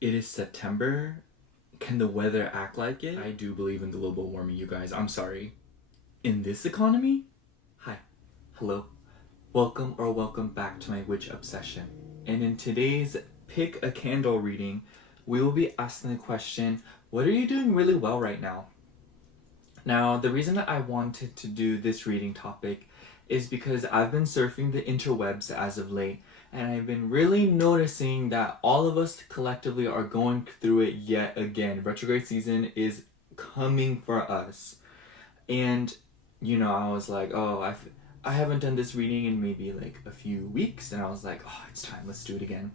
It is September. Can the weather act like it? I do believe in global warming, you guys. I'm sorry. In this economy? Hi. Hello. Welcome back to my witch obsession. And in today's Pick a Candle reading, we will be asking the question, what are you doing really well right now? Now, the reason that I wanted to do this reading topic is because I've been surfing the interwebs as of late, and I've been really noticing that all of us collectively are going through it yet again. Retrograde season is coming for us. And, I was like, I haven't done this reading in maybe like a few weeks, and I was like, oh, it's time, let's do it again.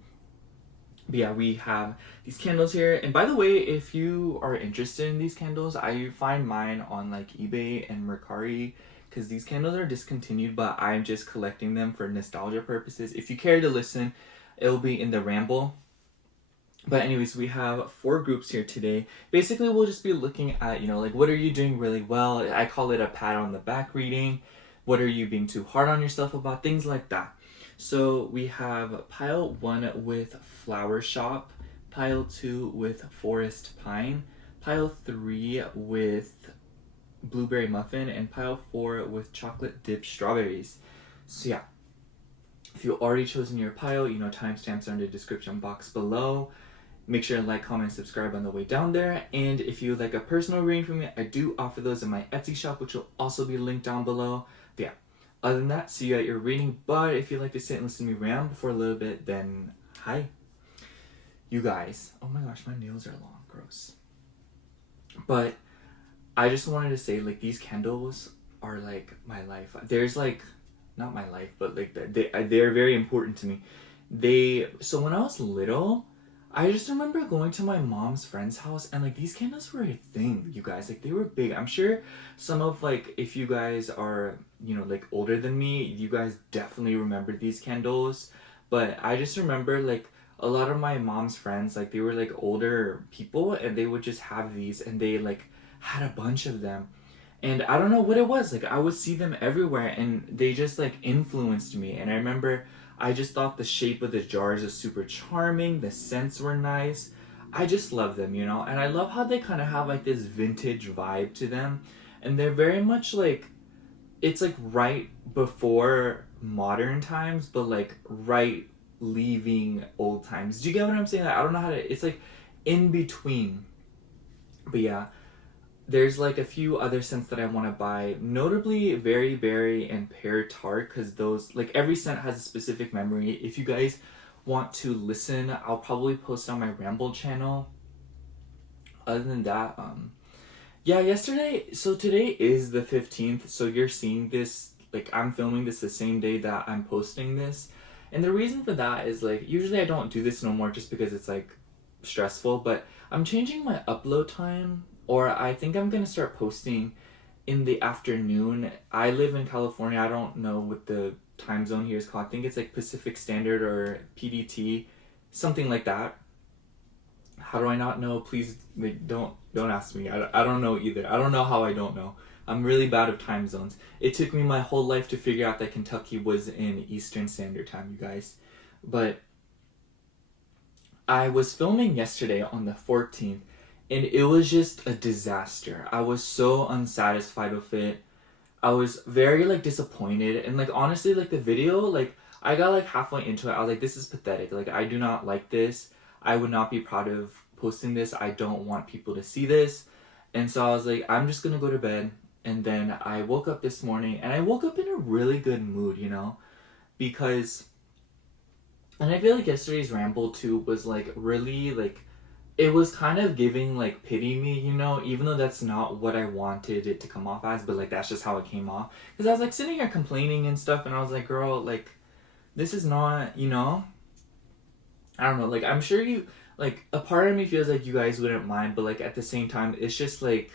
But yeah, we have these candles here. And by the way, if you are interested in these candles, I find mine on like eBay and Mercari because these candles are discontinued, but I'm just collecting them for nostalgia purposes. If you care to listen, it'll be in the ramble. But anyways, we have 4 groups here today. Basically, we'll just be looking at, like what are you doing really well? I call it a pat on the back reading. What are you being too hard on yourself about? Things like that. So we have pile 1 with Flower Shop, pile 2 with Forest Pine, pile 3 with Blueberry Muffin, and pile 4 with Chocolate Dipped Strawberries. So yeah, if you've already chosen your pile, timestamps are in the description box below. Make sure to like, comment, and subscribe on the way down there. And if you would like a personal reading from me, I do offer those in my Etsy shop, which will also be linked down below. But yeah, other than that, see you at your reading. But if you'd like to sit and listen to me ramble for a little bit, then hi. You guys. Oh my gosh, my nails are long. Gross. But I just wanted to say, like, these candles are like my life. There's like, not my life, but like they're very important to me. So when I was little, I just remember going to my mom's friend's house and like these candles were a thing, you guys. Like they were big. I'm sure some of like if you guys are, like older than me, you guys definitely remember these candles. But I just remember like a lot of my mom's friends, like they were like older people and they would just have these and they like had a bunch of them. And I don't know what it was. Like I would see them everywhere and they just like influenced me. And I remember I just thought the shape of the jars was super charming. The scents were nice. I just love them, And I love how they kind of have like this vintage vibe to them. And they're very much like, it's like right before modern times, but like right leaving old times. Do you get what I'm saying? Like, I don't know how to, it's like in between. But yeah, there's like a few other scents that I want to buy, notably Very Berry and Pear Tart, because those, like every scent has a specific memory. If you guys want to listen, I'll probably post on my Ramble channel. Other than that, yeah, today is the 15th, so you're seeing this, like I'm filming this the same day that I'm posting this. And the reason for that is like, usually I don't do this no more just because it's like stressful, but I'm changing my upload time, or I think I'm gonna start posting in the afternoon. I live in California. I don't know what the time zone here is called. I think it's like Pacific Standard or PDT, something like that. How do I not know? Please, like, don't ask me. I don't know either. I don't know how I don't know. I'm really bad at time zones. It took me my whole life to figure out that Kentucky was in Eastern Standard Time, you guys. But I was filming yesterday on the 14th, and it was just a disaster. I was so unsatisfied with it. I was very like disappointed, and like honestly, like the video, like I got like halfway into it. I was like, this is pathetic. Like I do not like this. I would not be proud of posting this. I don't want people to see this. And so I was like, I'm just gonna go to bed. And then I woke up this morning, and I woke up in a really good mood, because, and I feel like yesterday's ramble too was like really like, it was kind of giving like pity me, even though that's not what I wanted it to come off as, but like that's just how it came off. Because I was like sitting here complaining and stuff, and I was like, girl, like this is not, I don't know, like I'm sure you, like a part of me feels like you guys wouldn't mind, but like at the same time, it's just like,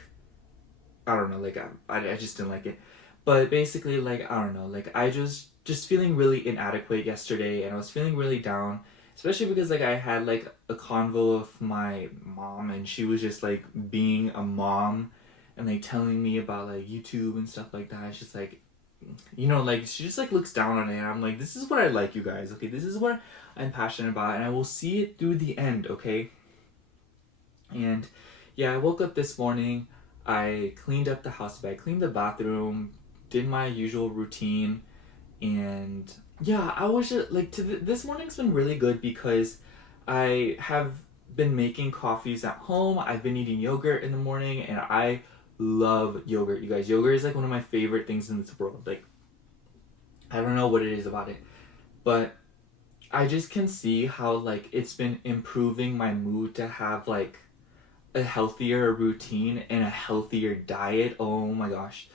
I don't know, like I just didn't like it. But basically, like, I don't know, like I just feeling really inadequate yesterday, and I was feeling really down, especially because like I had like a convo with my mom, and she was just like being a mom and like telling me about like YouTube and stuff like that. It's just like, like she just like looks down on it, and I'm like, this is what I like, you guys. Okay, this is what I'm passionate about, and I will see it through the end. Okay, And yeah, I woke up this morning, I cleaned up the house, I cleaned the bathroom, did my usual routine, and yeah, I was just like, this morning's been really good because I have been making coffees at home. I've been eating yogurt in the morning, and I love yogurt, you guys. Yogurt is like one of my favorite things in this world. Like, I don't know what it is about it, but I just can see how like it's been improving my mood to have like a healthier routine and a healthier diet. Oh my gosh.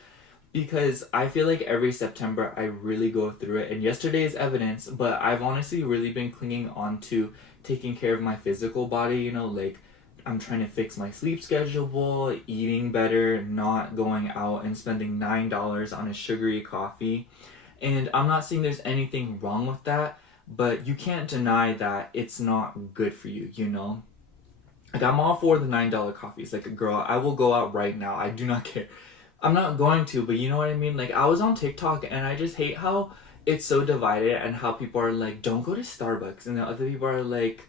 Because I feel like every September I really go through it, and yesterday is evidence, but I've honestly really been clinging on to taking care of my physical body, you know, like I'm trying to fix my sleep schedule, eating better, not going out and spending $9 on a sugary coffee. And I'm not saying there's anything wrong with that, but you can't deny that it's not good for you, you know? Like, I'm all for the $9 coffees. Like, girl, I will go out right now. I do not care. I'm not going to, but you know what I mean? Like, I was on TikTok and I just hate how it's so divided and how people are like, don't go to Starbucks. And the other people are like,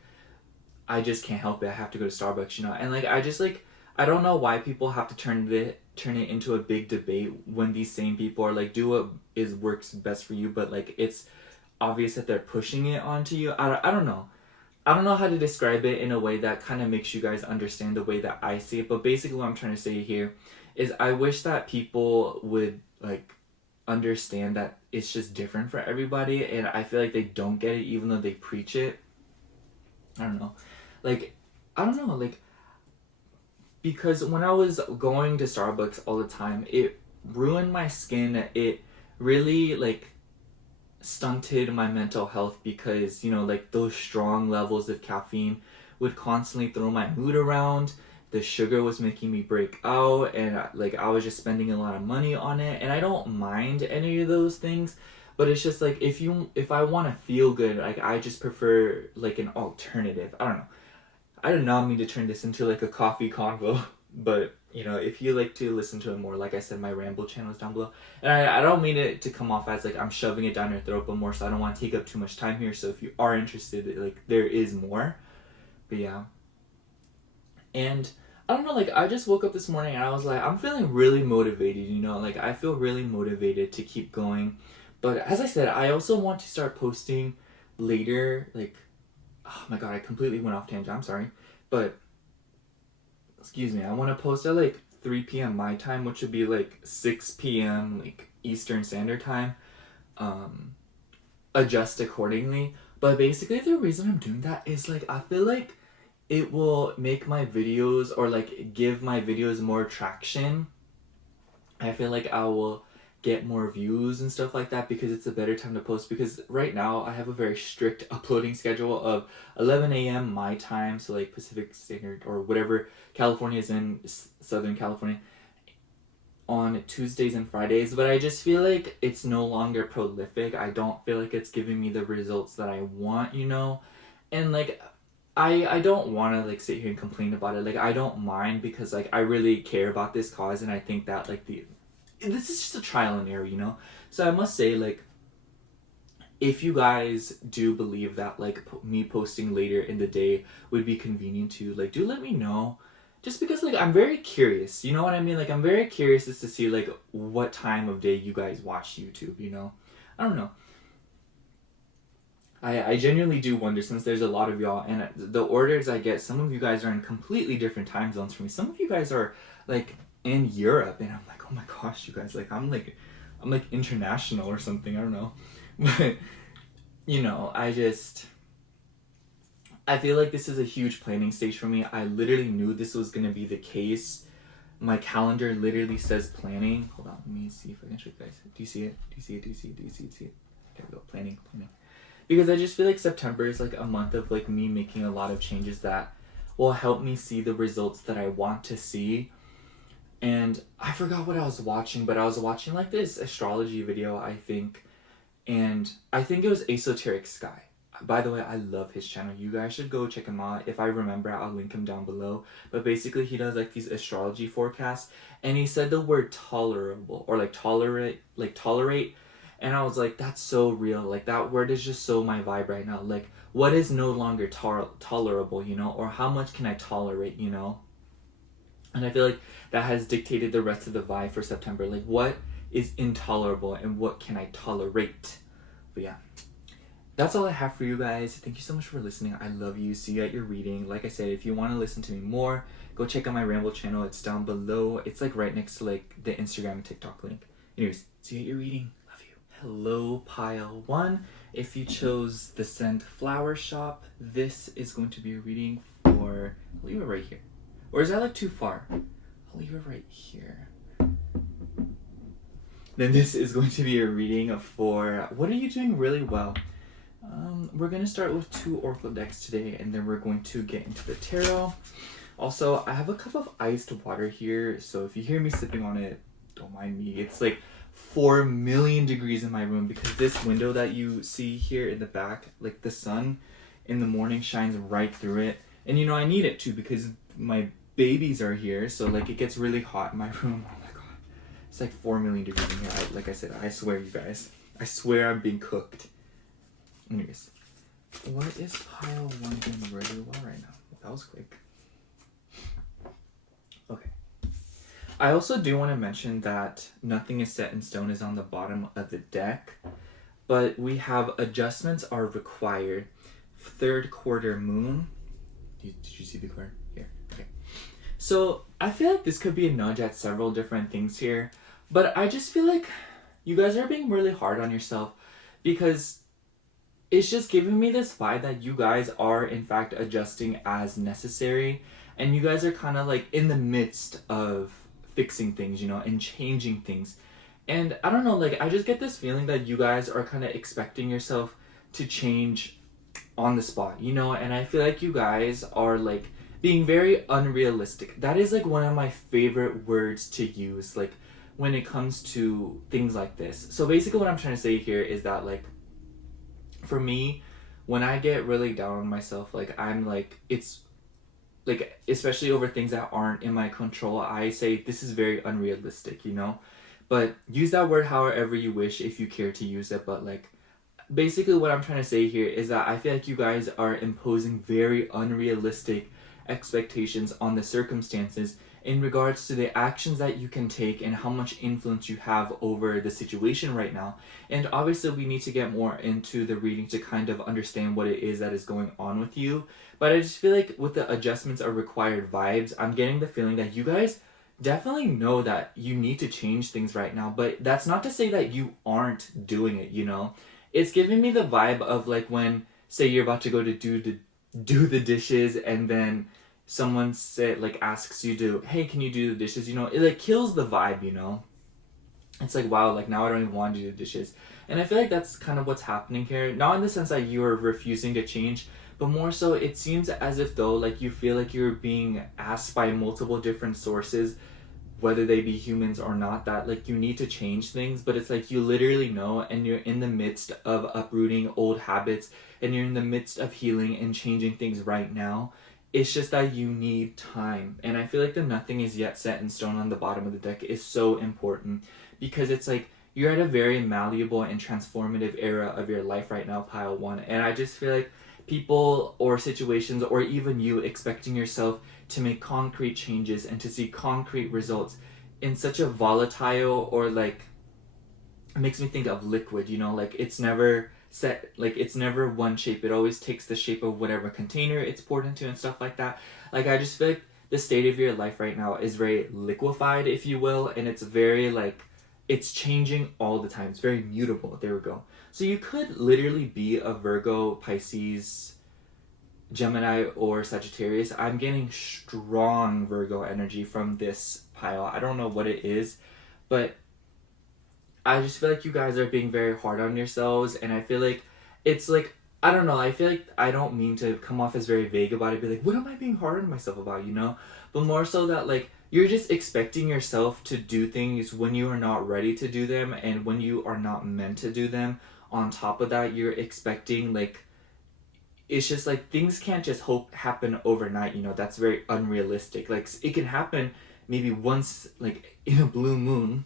I just can't help it. I have to go to Starbucks, you know? And like, I just like, I don't know why people have to turn it into a big debate when these same people are like, do what is works best for you, but like, it's obvious that they're pushing it onto you. I don't know. I don't know how to describe it in a way that kind of makes you guys understand the way that I see it, but basically what I'm trying to say here is I wish that people would like understand that it's just different for everybody, and I feel like they don't get it even though they preach it. I don't know. Like, I don't know, like, because when I was going to Starbucks all the time, it ruined my skin. It really like stunted my mental health because, you know, like those strong levels of caffeine would constantly throw my mood around. The sugar was making me break out, and like I was just spending a lot of money on it, and I don't mind any of those things, but it's just like if I want to feel good, like I just prefer like an alternative. I don't know. I did not mean to turn this into like a coffee convo, but you know, if you like to listen to it more, like I said, my ramble channel is down below. And I don't mean it to come off as like I'm shoving it down your throat, but more so I don't want to take up too much time here. So if you are interested, like there is more. But yeah. And I don't know, like I just woke up this morning and I was like, I'm feeling really motivated, you know, like I feel really motivated to keep going. But as I said, I also want to start posting later, like, oh my god, I completely went off tangent, I'm sorry. But excuse me, I want to post at like 3 p.m. my time, which would be like 6 p.m. like Eastern Standard Time. Um, adjust accordingly. But basically, the reason I'm doing that is like I feel like it will make my videos or like give my videos more traction. I feel like I will get more views and stuff like that because it's a better time to post, because right now I have a very strict uploading schedule of 11 a.m. my time, so like Pacific Standard or whatever California is in, Southern California, on Tuesdays and Fridays, but I just feel like it's no longer prolific. I don't feel like it's giving me the results that I want, you know? And like I don't want to like sit here and complain about it. Like I don't mind because like I really care about this cause, and I think that like this is just a trial and error, you know? So I must say, like, if you guys do believe that like me posting later in the day would be convenient to you, like, do let me know, just because like I'm very curious, you know what I mean? Like I'm very curious as to see like what time of day you guys watch YouTube, you know? I don't know. I genuinely do wonder, since there's a lot of y'all and the orders I get, some of you guys are in completely different time zones from me. Some of you guys are like in Europe, and I'm like, oh my gosh, you guys, like I'm like international or something. I don't know. But you know, I feel like this is a huge planning stage for me. I literally knew this was gonna be the case. My calendar literally says planning. Hold on, let me see if I can show you guys. Do you see it? Do you see it? Do you see it? Do you see it? Do you see it? There we go. Planning. Because I just feel like September is like a month of like me making a lot of changes that will help me see the results that I want to see. And I forgot what I was watching, but I was watching like this astrology video, I think, and I think it was Esoteric Sky. By the way, I love his channel. You guys should go check him out. If I remember, I'll link him down below. But basically, he does like these astrology forecasts, and he said the word tolerable or like tolerate, And I was like, that's so real. Like, that word is just so my vibe right now. Like, what is no longer tolerable, you know? Or how much can I tolerate, you know? And I feel like that has dictated the rest of the vibe for September. Like, what is intolerable and what can I tolerate? But yeah, that's all I have for you guys. Thank you so much for listening. I love you. See you at your reading. Like I said, if you want to listen to me more, go check out my Ramble channel. It's down below. It's like right next to like the Instagram and TikTok link. Anyways, see you at your reading. Love you. Hello, pile 1. If you chose the scent Flower Shop, this is going to be a reading for... I'll leave it right here. Or is that like too far? I'll leave it right here. Then this is going to be a reading for What Are You Doing Really Well? We're going to start with 2 Oracle decks today, and then we're going to get into the tarot. Also, I have a cup of iced water here, so if you hear me sipping on it, don't mind me. It's like 4 million degrees in my room because this window that you see here in the back, like the sun in the morning shines right through it. And you know, I need it too because my babies are here, so like it gets really hot in my room. Oh my god. It's like 4 million degrees in here. Like I said, I swear, you guys. I swear I'm being cooked. Anyways, what is pile 1 doing really well right now? That was quick. Okay. I also do want to mention that Nothing is Set in Stone is on the bottom of the deck, but we have adjustments are required. 3rd quarter moon. Did you see the card? Here. Okay. So I feel like this could be a nudge at several different things here, but I just feel like you guys are being really hard on yourself because it's just giving me this vibe that you guys are in fact adjusting as necessary, and you guys are kind of like in the midst of fixing things, you know, and changing things. And I don't know, like I just get this feeling that you guys are kind of expecting yourself to change on the spot, you know, and I feel like you guys are like being very unrealistic. That is like one of my favorite words to use, like when it comes to things like this. So basically what I'm trying to say here is that like for me, when I get really down on myself, like I'm like, it's like, especially over things that aren't in my control, I say this is very unrealistic, you know? But use that word however you wish if you care to use it. But like, basically what I'm trying to say here is that I feel like you guys are imposing very unrealistic expectations on the circumstances in regards to the actions that you can take and how much influence you have over the situation right now. And obviously we need to get more into the reading to kind of understand what it is that is going on with you. But I just feel like with the adjustments are required vibes, I'm getting the feeling that you guys definitely know that you need to change things right now. But that's not to say that you aren't doing it, you know? It's giving me the vibe of like when, say you're about to go to do the dishes and then someone asks you to, hey, can you do the dishes? You know, it like kills the vibe, you know? It's like, wow, like now I don't even want to do the dishes. And I feel like that's kind of what's happening here. Not in the sense that you are refusing to change, but more so it seems as if though like you feel like you're being asked by multiple different sources, whether they be humans or not, that like you need to change things. But it's like you literally know, and you're in the midst of uprooting old habits, and you're in the midst of healing and changing things right now. It's just that you need time. And I feel like the Nothing is Yet Set in Stone on the bottom of the deck is so important because it's like you're at a very malleable and transformative era of your life right now, pile 1. And I just feel like people or situations or even you expecting yourself to make concrete changes and to see concrete results in such a volatile, or like, it makes me think of liquid, you know, like it's never set, like it's never one shape. It always takes the shape of whatever container it's poured into and stuff like that. Like I just feel like the state of your life right now is very liquefied, if you will, and it's very like, it's changing all the time. It's very mutable. There we go. So you could literally be a Virgo, Pisces, Gemini, or Sagittarius. I'm getting strong Virgo energy from this pile. I don't know what it is, but I just feel like you guys are being very hard on yourselves, and I feel like it's like, I don't know, I feel like I don't mean to come off as very vague about it, be like, what am I being hard on myself about, you know? But more so that like, you're just expecting yourself to do things when you are not ready to do them, and when you are not meant to do them. On top of that, you're expecting like, it's just like things can't just happen overnight, you know? That's very unrealistic. Like it can happen maybe once like in a blue moon,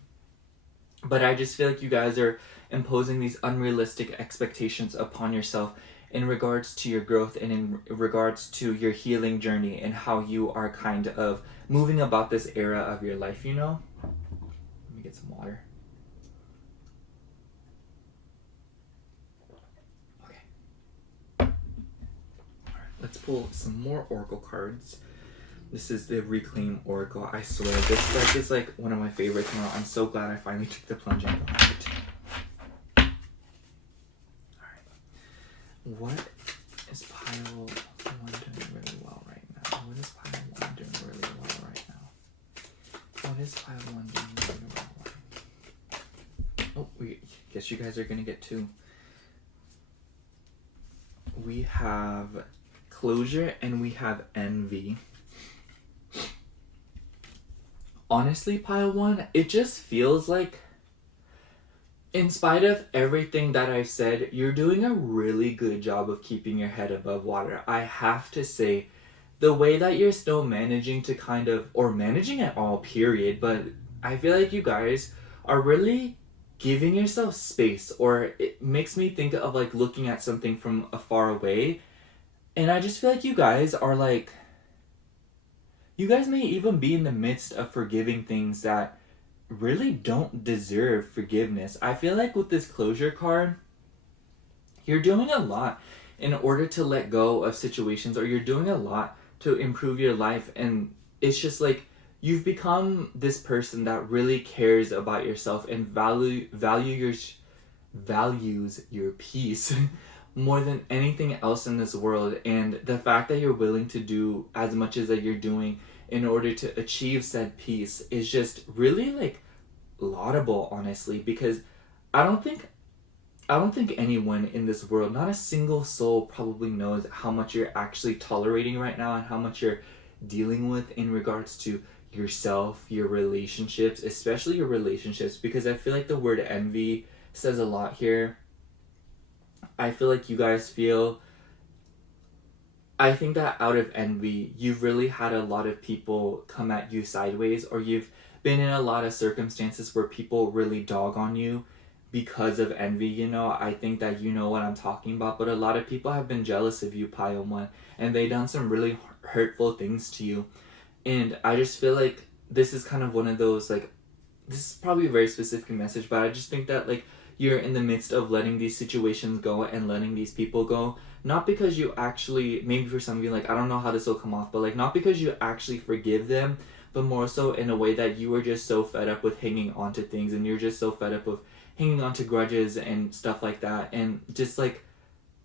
but I just feel like you guys are imposing these unrealistic expectations upon yourself in regards to your growth and in regards to your healing journey and how you are kind of moving about this era of your life, you know? Let me get some water. Okay. Alright, let's pull some more Oracle cards. This is the Reclaim Oracle. I swear, this deck is like one of my favorites now. I'm so glad I finally took the plunge and got it. Alright. What is pile 1 doing really well right now? What is pile 1 doing really well right now? What is pile 1 doing really well right now? Oh, guess you guys are gonna get 2. We have closure and we have envy. Honestly, pile 1, it just feels like, in spite of everything that I've said, you're doing a really good job of keeping your head above water. I have to say, the way that you're still managing to kind of, or managing at all, period, but I feel like you guys are really giving yourself space, or it makes me think of like looking at something from afar away, and I just feel like you guys are like, you guys may even be in the midst of forgiving things that really don't deserve forgiveness. I feel like with this closure card, you're doing a lot in order to let go of situations, or you're doing a lot to improve your life, and it's just like you've become this person that really cares about yourself and values your peace more than anything else in this world. And the fact that you're willing to do as much as that you're doing in order to achieve said peace is just really like laudable, honestly, because I don't think anyone in this world, not a single soul, probably knows how much you're actually tolerating right now and how much you're dealing with in regards to yourself, your relationships, especially your relationships, because I feel like the word envy says a lot here. I feel like you guys I think that out of envy, you've really had a lot of people come at you sideways, or you've been in a lot of circumstances where people really dog on you because of envy, you know? I think that you know what I'm talking about, but a lot of people have been jealous of you, pile 1, and they done some really hurtful things to you. And I just feel like this is kind of one of those, like, this is probably a very specific message, but I just think that, like, you're in the midst of letting these situations go and letting these people go. Not because you actually, maybe for some of you, like, I don't know how this will come off, but, like, not because you actually forgive them, but more so in a way that you were just so fed up with hanging on to things, and you're just so fed up with hanging on to grudges and stuff like that, and just, like,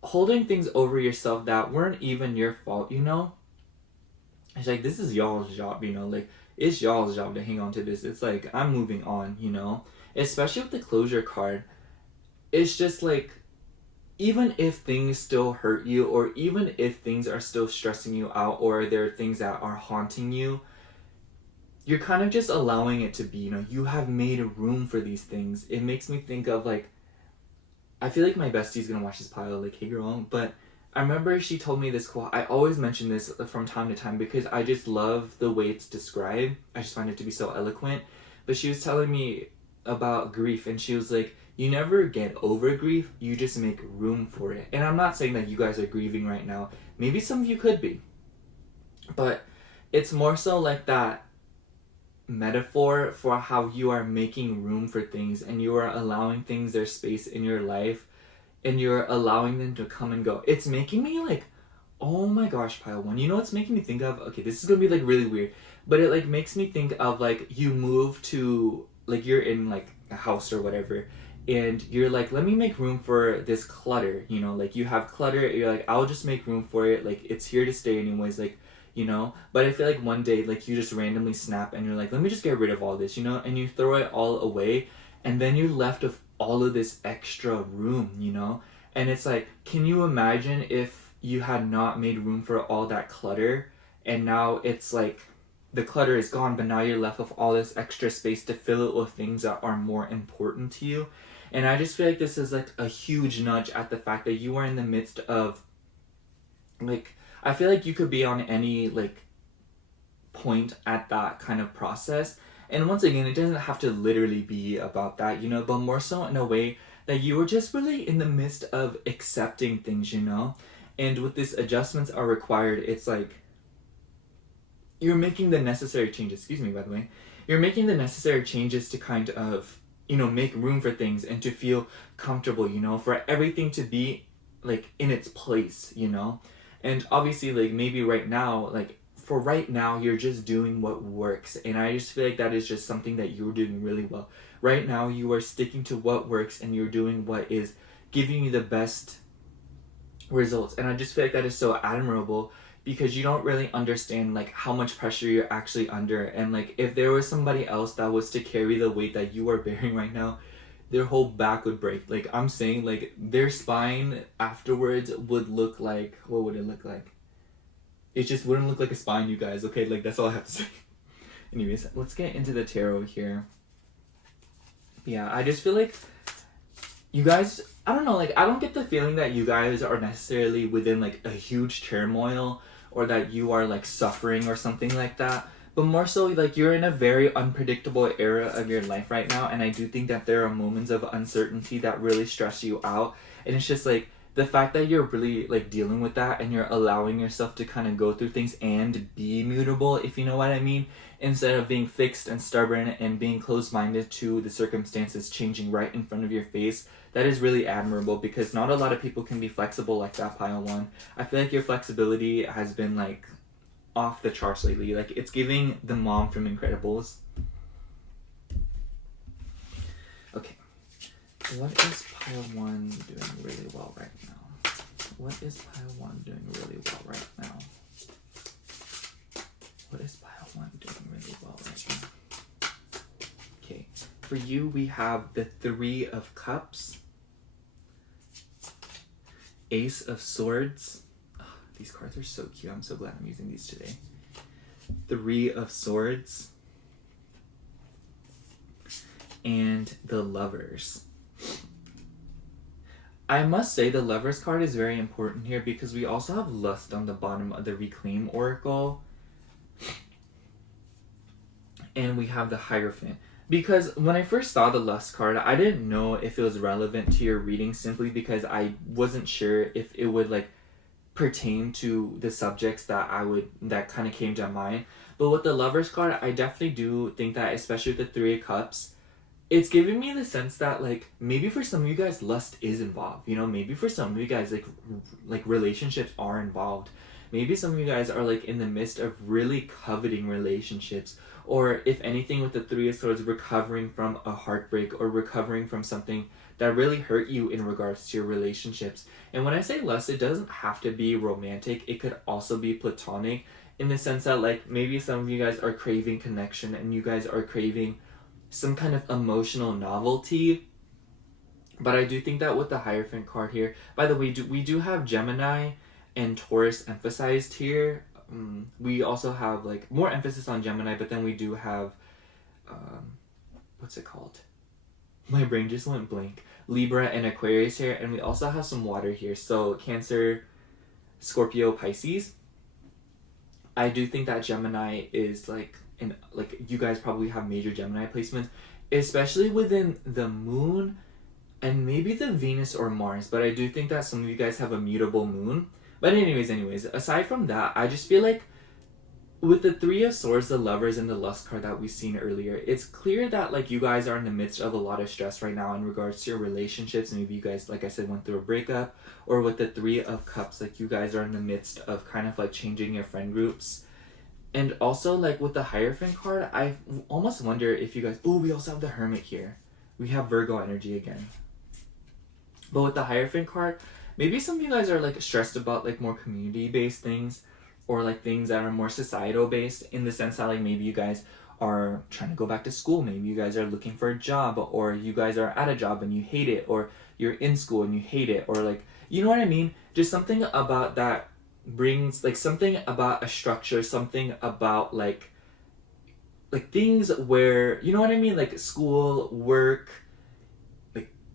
holding things over yourself that weren't even your fault, you know? It's like, this is y'all's job, you know? Like, it's y'all's job to hang on to this. It's like, I'm moving on, you know? Especially with the closure card. It's just like, even if things still hurt you, or even if things are still stressing you out, or there are things that are haunting you, you're kind of just allowing it to be, you know? You have made room for these things. It makes me think of, like, I feel like my bestie's gonna watch this pile, like, hey girl, but I remember she told me this quote. I always mention this from time to time because I just love the way it's described. I just find it to be so eloquent. But she was telling me about grief, and she was like, you never get over grief, you just make room for it. And I'm not saying that you guys are grieving right now. Maybe some of you could be. But it's more so like that metaphor for how you are making room for things, and you are allowing things their space in your life, and you're allowing them to come and go. It's making me like, oh my gosh, pile 1. You know what's making me think of? Okay, this is gonna be like really weird, but it like makes me think of like you move to, like, you're in like a house or whatever, and you're like, let me make room for this clutter, you know? Like, you have clutter, you're like, I'll just make room for it, like, it's here to stay anyways, like, you know? But I feel like one day, like, you just randomly snap and you're like, let me just get rid of all this, you know? And you throw it all away, and then you're left with all of this extra room, you know? And it's like, can you imagine if you had not made room for all that clutter, and now it's like, the clutter is gone, but now you're left with all this extra space to fill it with things that are more important to you. And I just feel like this is like a huge nudge at the fact that you are in the midst of, like, I feel like you could be on any like point at that kind of process. And once again, it doesn't have to literally be about that, you know, but more so in a way that you were just really in the midst of accepting things, you know? And with this adjustments are required, it's like you're making the necessary changes, excuse me, by the way. You're making the necessary changes to kind of, you know, make room for things and to feel comfortable, you know, for everything to be like in its place, you know? And obviously, like, maybe right now, like, for right now, you're just doing what works. And I just feel like that is just something that you're doing really well. Right now, you are sticking to what works and you're doing what is giving you the best results. And I just feel like that is so admirable because you don't really understand like how much pressure you're actually under. And like if there was somebody else that was to carry the weight that you are bearing right now, their whole back would break. Like I'm saying, like their spine afterwards would look like, what would it look like? It just wouldn't look like a spine, you guys. Okay, like that's all I have to say. Anyways, let's get into the tarot here. Yeah, I just feel like you guys, I don't know, like I don't get the feeling that you guys are necessarily within like a huge turmoil or that you are like suffering or something like that, but more so like you're in a very unpredictable era of your life right now. And I do think that there are moments of uncertainty that really stress you out, and it's just like the fact that you're really like dealing with that and you're allowing yourself to kind of go through things and be mutable, if you know what I mean, instead of being fixed and stubborn and being closed-minded to the circumstances changing right in front of your face. That is really admirable because not a lot of people can be flexible like that, pile one. I feel like your flexibility has been like off the charts lately. Like it's giving the mom from Incredibles. Okay. What is pile one doing really well right now? What is pile one doing really well right now? What is pile one doing really well right now? Okay. For you, we have the Three of Cups, Ace of Swords. Oh, these cards are so cute. I'm so glad I'm using these today. Three of Swords. And the Lovers. I must say the Lovers card is very important here because we also have Lust on the bottom of the Reclaim Oracle. And we have the Hierophant. Because when I first saw the Lust card, I didn't know if it was relevant to your reading simply because I wasn't sure if it would like pertain to the subjects that kind of came to mind. But with the Lovers card, I definitely do think that, especially with the Three of Cups, it's giving me the sense that like maybe for some of you guys lust is involved, you know, maybe for some of you guys like relationships are involved. Maybe some of you guys are like in the midst of really coveting relationships, or if anything with the Three of Swords, recovering from a heartbreak or recovering from something that really hurt you in regards to your relationships. And when I say lust, it doesn't have to be romantic. It could also be platonic, in the sense that like maybe some of you guys are craving connection and you guys are craving some kind of emotional novelty. But I do think that with the Hierophant card here, by the way, we do have Gemini and Taurus emphasized here. We also have like more emphasis on Gemini, but then we do have what's it called? My brain just went blank. Libra and Aquarius here, and we also have some water here. So Cancer, Scorpio, Pisces. I do think that Gemini is like, and like you guys probably have major Gemini placements, especially within the moon and maybe the Venus or Mars. But I do think that some of you guys have a mutable moon. But anyways, aside from that, I just feel like with the Three of Swords, the Lovers, and the Lust card that we've seen earlier, it's clear that like you guys are in the midst of a lot of stress right now in regards to your relationships. Maybe you guys, like I said, went through a breakup, or with the Three of Cups, like you guys are in the midst of kind of like changing your friend groups. And also like with the Hierophant card, I almost wonder if you guys, we also have the Hermit here. We have Virgo energy again. But with the Hierophant card, maybe some of you guys are like stressed about like more community-based things, or like things that are more societal-based, in the sense that like maybe you guys are trying to go back to school, maybe you guys are looking for a job, or you guys are at a job and you hate it, or you're in school and you hate it, or like, you know what I mean? Just something about that brings like something about a structure, something about like things where, you know what I mean? Like school, work,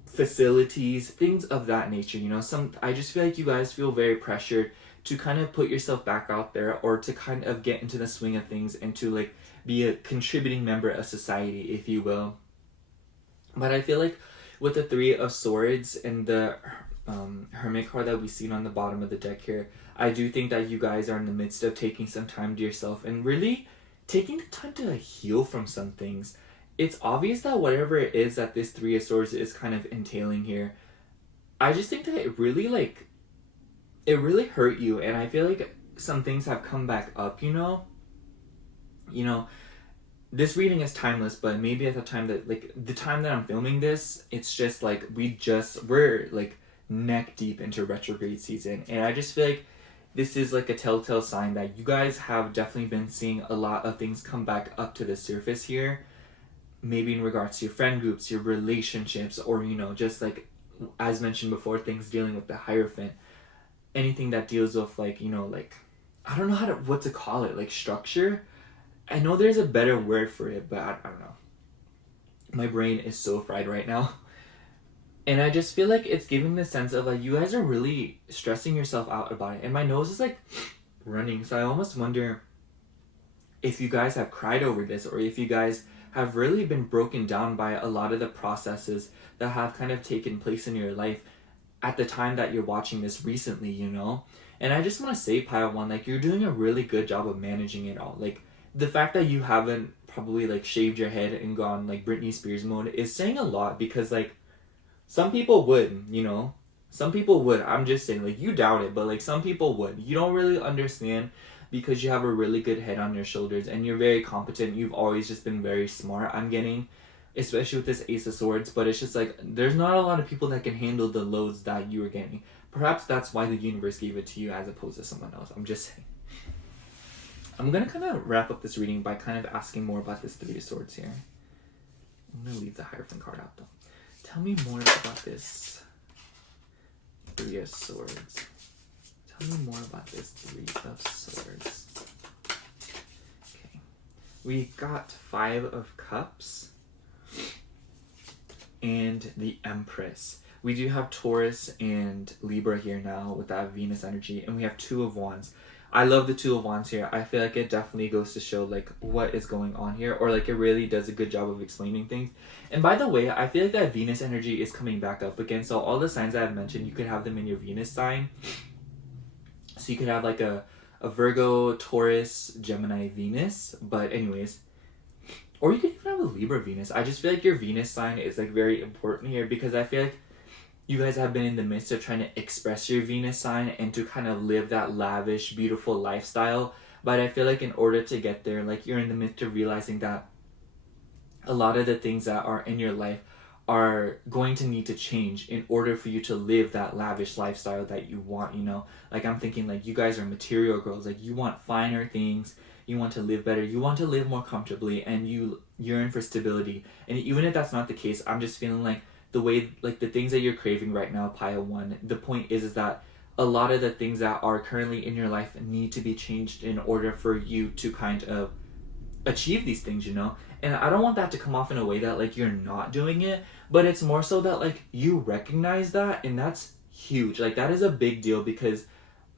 facilities, things of that nature, you know. I just feel like you guys feel very pressured to kind of put yourself back out there, or to kind of get into the swing of things and to like be a contributing member of society, if you will. But I feel like with the Three of Swords and the Hermit card that we've seen on the bottom of the deck here, I do think that you guys are in the midst of taking some time to yourself and really taking the time to heal from some things. It's obvious that whatever it is that this Three of Swords is kind of entailing here, I just think that it really hurt you, and I feel like some things have come back up, you know? This reading is timeless, but maybe at the time that I'm filming this, it's just like we're like neck deep into retrograde season, and I just feel like this is like a telltale sign that you guys have definitely been seeing a lot of things come back up to the surface here, maybe in regards to your friend groups, your relationships, or just like, as mentioned before, things dealing with the Hierophant, anything that deals with like I don't know what to call it, like structure. I know there's a better word for it, but I don't know. My brain is so fried right now. And I just feel like it's giving the sense of like you guys are really stressing yourself out about it. And my nose is like running. So I almost wonder if you guys have cried over this, or if you guys have really been broken down by a lot of the processes that have kind of taken place in your life at the time that you're watching this recently, And I just want to say, Pile 1, like you're doing a really good job of managing it all. Like the fact that you haven't probably like shaved your head and gone like Britney Spears mode is saying a lot, because like some people would, some people would. I'm just saying, like, you doubt it, but like some people would. You don't really understand because you have a really good head on your shoulders and you're very competent. You've always just been very smart, I'm getting, especially with this Ace of Swords. But it's just like there's not a lot of people that can handle the loads that you are getting. Perhaps that's why the universe gave it to you as opposed to someone else. I'm just saying. I'm going to kind of wrap up this reading by kind of asking more about this Three of Swords here. I'm going to leave the Hierophant card out though. Tell me more about this Three of Swords. Tell me more about this Three of Swords. Okay. We got Five of Cups and the Empress. We do have Taurus and Libra here now with that Venus energy, and we have Two of Wands. I love the Two of Wands here. I feel like it definitely goes to show like what is going on here, or like it really does a good job of explaining things. And by the way, I feel like that Venus energy is coming back up again. So all the signs that I've mentioned, you could have them in your Venus sign. So you could have like a Virgo, Taurus, Gemini, Venus. But anyways, or you could even have a Libra Venus. I just feel like your Venus sign is like very important here, because I feel like you guys have been in the midst of trying to express your Venus sign and to kind of live that lavish, beautiful lifestyle. But I feel like in order to get there, like you're in the midst of realizing that a lot of the things that are in your life are going to need to change in order for you to live that lavish lifestyle that you want, Like I'm thinking like you guys are material girls, like you want finer things, you want to live better, you want to live more comfortably, and you yearn for stability. And even if that's not the case, I'm just feeling like the way, like the things that you're craving right now, Pile 1, the point is that a lot of the things that are currently in your life need to be changed in order for you to kind of achieve these things, And I don't want that to come off in a way that like you're not doing it, but it's more so that like you recognize that, and that's huge. Like that is a big deal, because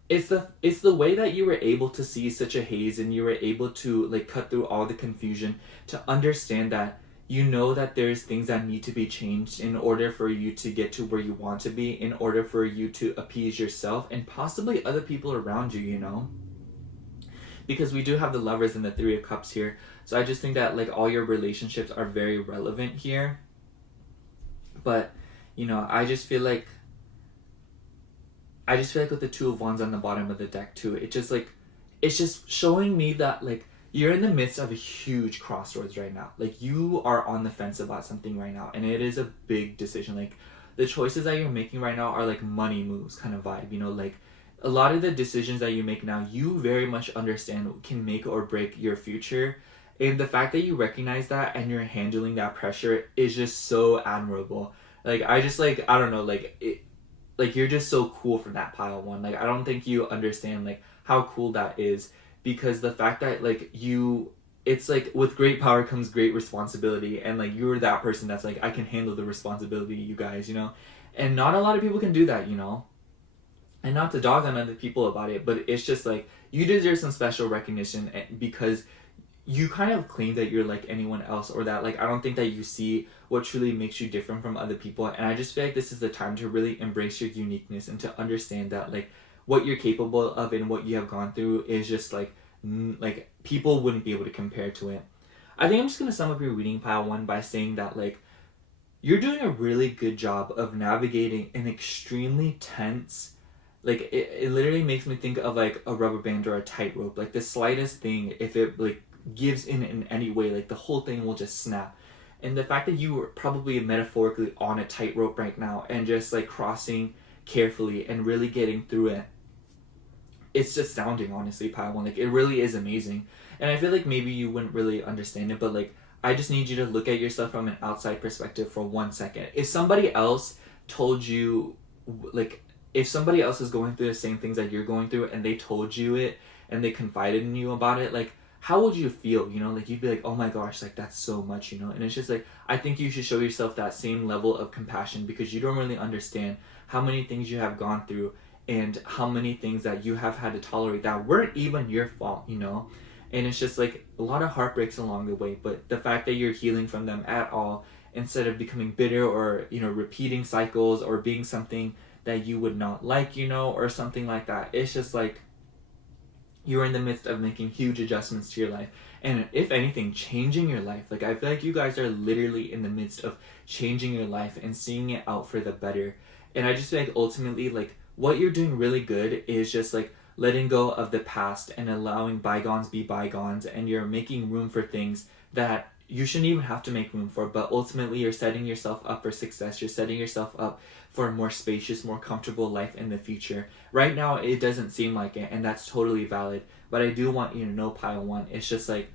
it's the way that you were able to see such a haze, and you were able to like cut through all the confusion to understand that that there's things that need to be changed in order for you to get to where you want to be, in order for you to appease yourself and possibly other people around you, Because we do have the Lovers and the Three of Cups here. So I just think that like all your relationships are very relevant here. But, I just feel like with the Two of Wands on the bottom of the deck too, it's just showing me that like you're in the midst of a huge crossroads right now. Like you are on the fence about something right now, and it is a big decision. Like the choices that you're making right now are like money moves kind of vibe, like a lot of the decisions that you make now, you very much understand can make or break your future. And the fact that you recognize that and you're handling that pressure is just so admirable. Like I just like, I don't know, like it, like you're just so cool for that, Pile 1. Like I don't think you understand like how cool that is, because the fact that like it's like with great power comes great responsibility, and like you're that person that's like, I can handle the responsibility, you guys, and not a lot of people can do that, and not to dog on other people about it, but it's just like you deserve some special recognition, because you kind of claim that you're like anyone else, or that like I don't think that you see what truly makes you different from other people. And I just feel like this is the time to really embrace your uniqueness and to understand that like what you're capable of and what you have gone through is just like people wouldn't be able to compare to it. I think I'm just gonna sum up your reading pile one by saying that like you're doing a really good job of navigating an extremely tense, like it literally makes me think of like a rubber band or a tightrope. Like the slightest thing, if it like gives in any way, like the whole thing will just snap. And the fact that you are probably metaphorically on a tightrope right now and just like crossing carefully and really getting through it, it's just astounding, honestly, pile one. Like it really is amazing. And I feel like maybe you wouldn't really understand it, but like I just need you to look at yourself from an outside perspective for 1 second. If somebody else told you, like, if somebody else is going through the same things that you're going through and they told you it and they confided in you about it, like, how would you feel? You know, like you'd be like, oh my gosh, like that's so much, you know? And it's just like, I think you should show yourself that same level of compassion because you don't really understand how many things you have gone through and how many things that you have had to tolerate that weren't even your fault, you know? And it's just like a lot of heartbreaks along the way, but the fact that you're healing from them at all instead of becoming bitter or, you know, repeating cycles or being something that you would not like, you know, or something like that. It's just like you're in the midst of making huge adjustments to your life. And if anything, changing your life. Like I feel like you guys are literally in the midst of changing your life and seeing it out for the better. And I just feel like ultimately, like what you're doing really good is just like letting go of the past and allowing bygones be bygones, and you're making room for things that you shouldn't even have to make room for, but ultimately you're setting yourself up for success. You're setting yourself up for a more spacious, more comfortable life in the future. Right now it doesn't seem like it, and that's totally valid, but I do want you to know, pile one, it's just like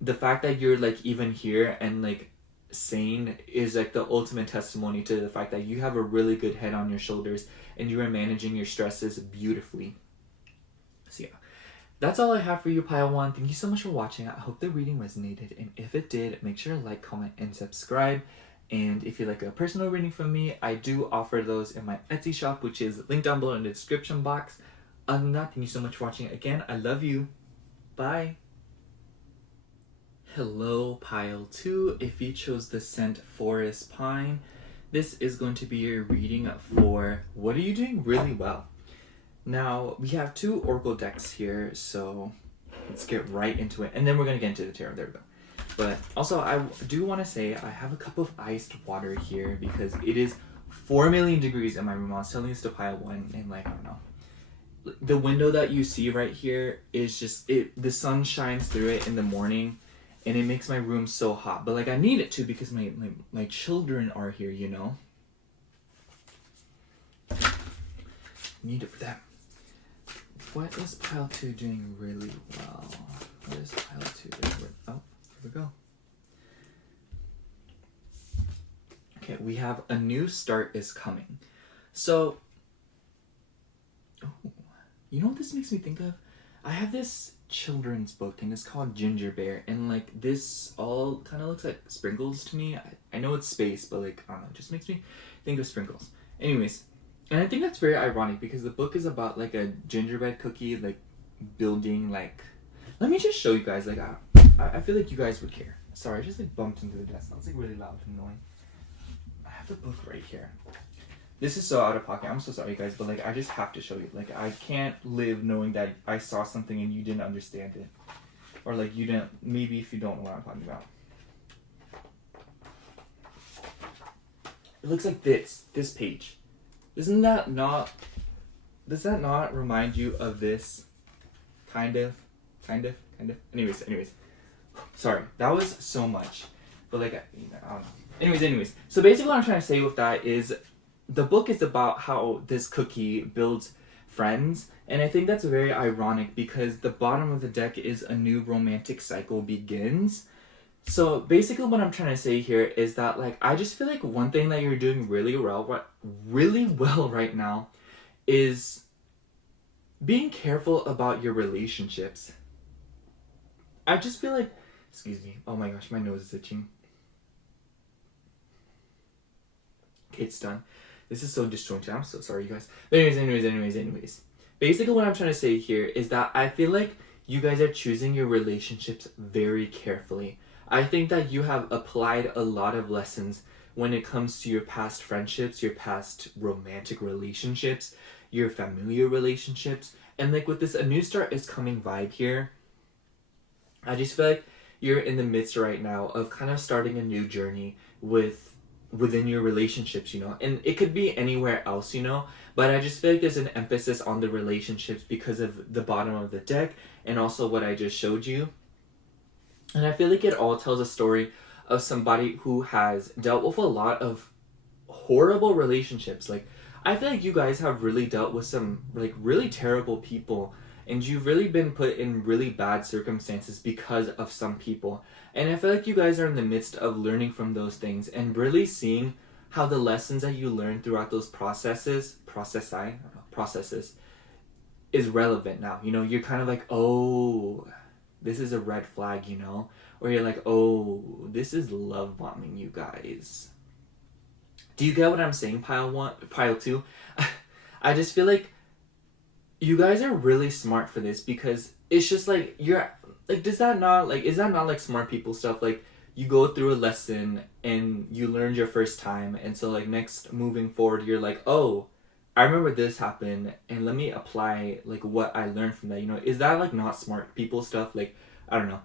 the fact that you're like even here and like sane is like the ultimate testimony to the fact that you have a really good head on your shoulders and you are managing your stresses beautifully. So yeah, that's all I have for you, pile one. Thank you so much for watching. I hope the reading resonated, and if it did, make sure to like, comment, and subscribe. And if you like a personal reading from me, I do offer those in my Etsy shop, which is linked down below in the description box. Other than that, thank you so much for watching. Again, I love you. Bye. Hello, pile 2. If you chose the scent Forest Pine, this is going to be your reading for What Are You Doing Really Well? Now, we have 2 Oracle decks here, so let's get right into it. And then we're going to get into the tarot. There we go. But also, I do want to say I have a cup of iced water here because it is 4 million degrees in my room. I was telling this to pile 1, and like, I don't know. The window that you see right here is just, the sun shines through it in the morning, and it makes my room so hot. But like, I need it to because my children are here, you know? Need it for that. What is pile 2 doing really well? What is pile 2 doing really well? Oh, here we go. Okay, we have a new start is coming. So, oh, you know what this makes me think of? I have this children's book and it's called Ginger Bear, and like this all kind of looks like sprinkles to me. I know it's space, but like, I don't know, it just makes me think of sprinkles. Anyways, and I think that's very ironic because the book is about like a gingerbread cookie, like building, like, let me just show you guys, like, I feel like you guys would care. Sorry, I just like bumped into the desk. That was like really loud and annoying. I have the book right here. This is so out of pocket. I'm so sorry, guys, but like I just have to show you. Like I can't live knowing that I saw something and you didn't understand it, or like you didn't. Maybe if you don't know what I'm talking about. It looks like this page. Doesn't that not? Does that not remind you of this? Kind of. Anyways. Sorry, that was so much, but like I don't know. Anyways. So basically, what I'm trying to say with that is, the book is about how this cookie builds friends, and I think that's very ironic because the bottom of the deck is a new romantic cycle begins. So basically what I'm trying to say here is that like I just feel like one thing that you're doing really well right now is being careful about your relationships. I just feel like, excuse me, oh my gosh, my nose is itching. Okay, it's done. This is so disjointed. I'm so sorry, you guys. But anyways. Basically what I'm trying to say here is that I feel like you guys are choosing your relationships very carefully. I think that you have applied a lot of lessons when it comes to your past friendships, your past romantic relationships, your familiar relationships. And like with this A New Start Is Coming vibe here, I just feel like you're in the midst right now of kind of starting a new journey within your relationships, you know. And it could be anywhere else, you know, but I just feel like there's an emphasis on the relationships because of the bottom of the deck and also what I just showed you. And I feel like it all tells a story of somebody who has dealt with a lot of horrible relationships. Like, I feel like you guys have really dealt with some like really terrible people, and you've really been put in really bad circumstances because of some people. And I feel like you guys are in the midst of learning from those things and really seeing how the lessons that you learned throughout those processes is relevant now. You know, you're kind of like, oh, this is a red flag, you know? Or you're like, oh, this is love bombing, you guys. Do you get what I'm saying, pile 2? I just feel like you guys are really smart for this, because it's just like, you're like, is that not like smart people stuff? Like, you go through a lesson and you learned your first time, and so like next moving forward you're like, oh, I remember this happened and let me apply like what I learned from that, you know? Is that like not smart people stuff? Like, I don't know.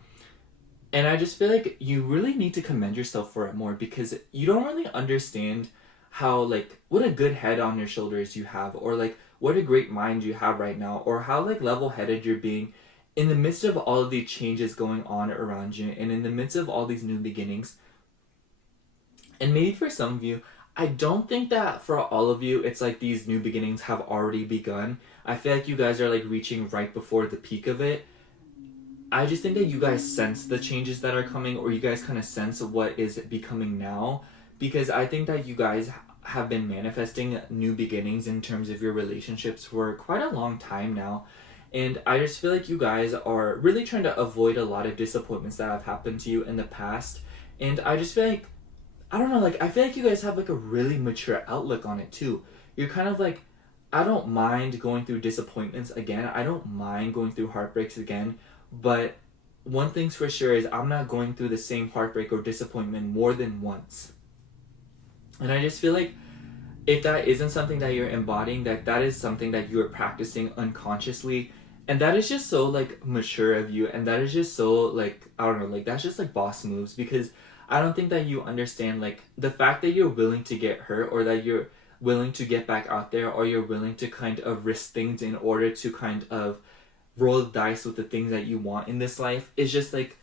And I just feel like you really need to commend yourself for it more, because you don't really understand how, like, what a good head on your shoulders you have, or like what a great mind you have right now, or how like level-headed you're being in the midst of all of these changes going on around you, and in the midst of all these new beginnings. And maybe for some of you, I don't think that for all of you it's like these new beginnings have already begun. I feel like you guys are like reaching right before the peak of it. I just think that you guys sense the changes that are coming, or you guys kind of sense what is becoming now, because I think that you guys have been manifesting new beginnings in terms of your relationships for quite a long time now. And I just feel like you guys are really trying to avoid a lot of disappointments that have happened to you in the past. And I just feel like, I don't know, like, I feel like you guys have like a really mature outlook on it too. You're kind of like, I don't mind going through disappointments again. I don't mind going through heartbreaks again. But one thing's for sure is I'm not going through the same heartbreak or disappointment more than once. And I just feel like if that isn't something that you're embodying, that is something that you're practicing unconsciously. And that is just so like mature of you. And that is just so like, I don't know, like that's just like boss moves. Because I don't think that you understand like the fact that you're willing to get hurt, or that you're willing to get back out there, or you're willing to kind of risk things in order to kind of roll the dice with the things that you want in this life, is just like,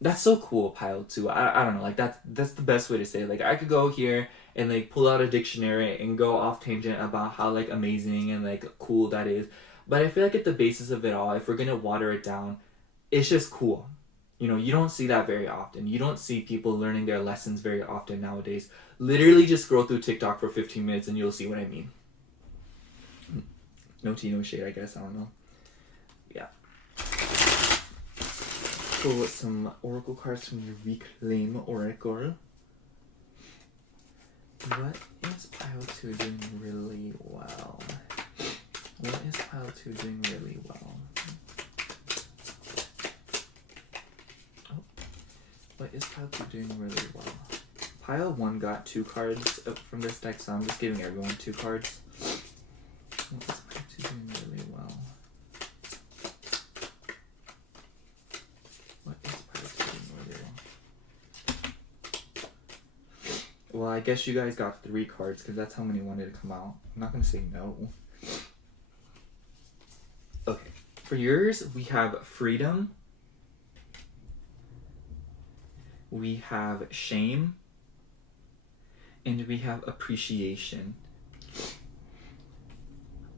that's so cool, pile 2. I don't know, like that's the best way to say it. Like, I could go here and like pull out a dictionary and go off tangent about how like amazing and like cool that is, but I feel like at the basis of it all, if we're gonna water it down, it's just cool. You know, you don't see that very often. You don't see people learning their lessons very often nowadays. Literally just scroll through TikTok for 15 minutes and you'll see what I mean. No tea, no shade, I guess. I don't know. Yeah. Pull some oracle cards from your Reclaim Oracle. What is pile 2 doing really well? What is pile 2 doing really well? Oh. What is pile 2 doing really well? Pile 1 got 2 cards from this deck, so I'm just giving everyone 2 cards. What is pile 2 doing really well? What is pile 2 doing really well? Well, I guess you guys got 3 cards, because that's how many wanted to come out. I'm not going to say no. Okay, for yours, we have freedom, we have shame, and we have appreciation.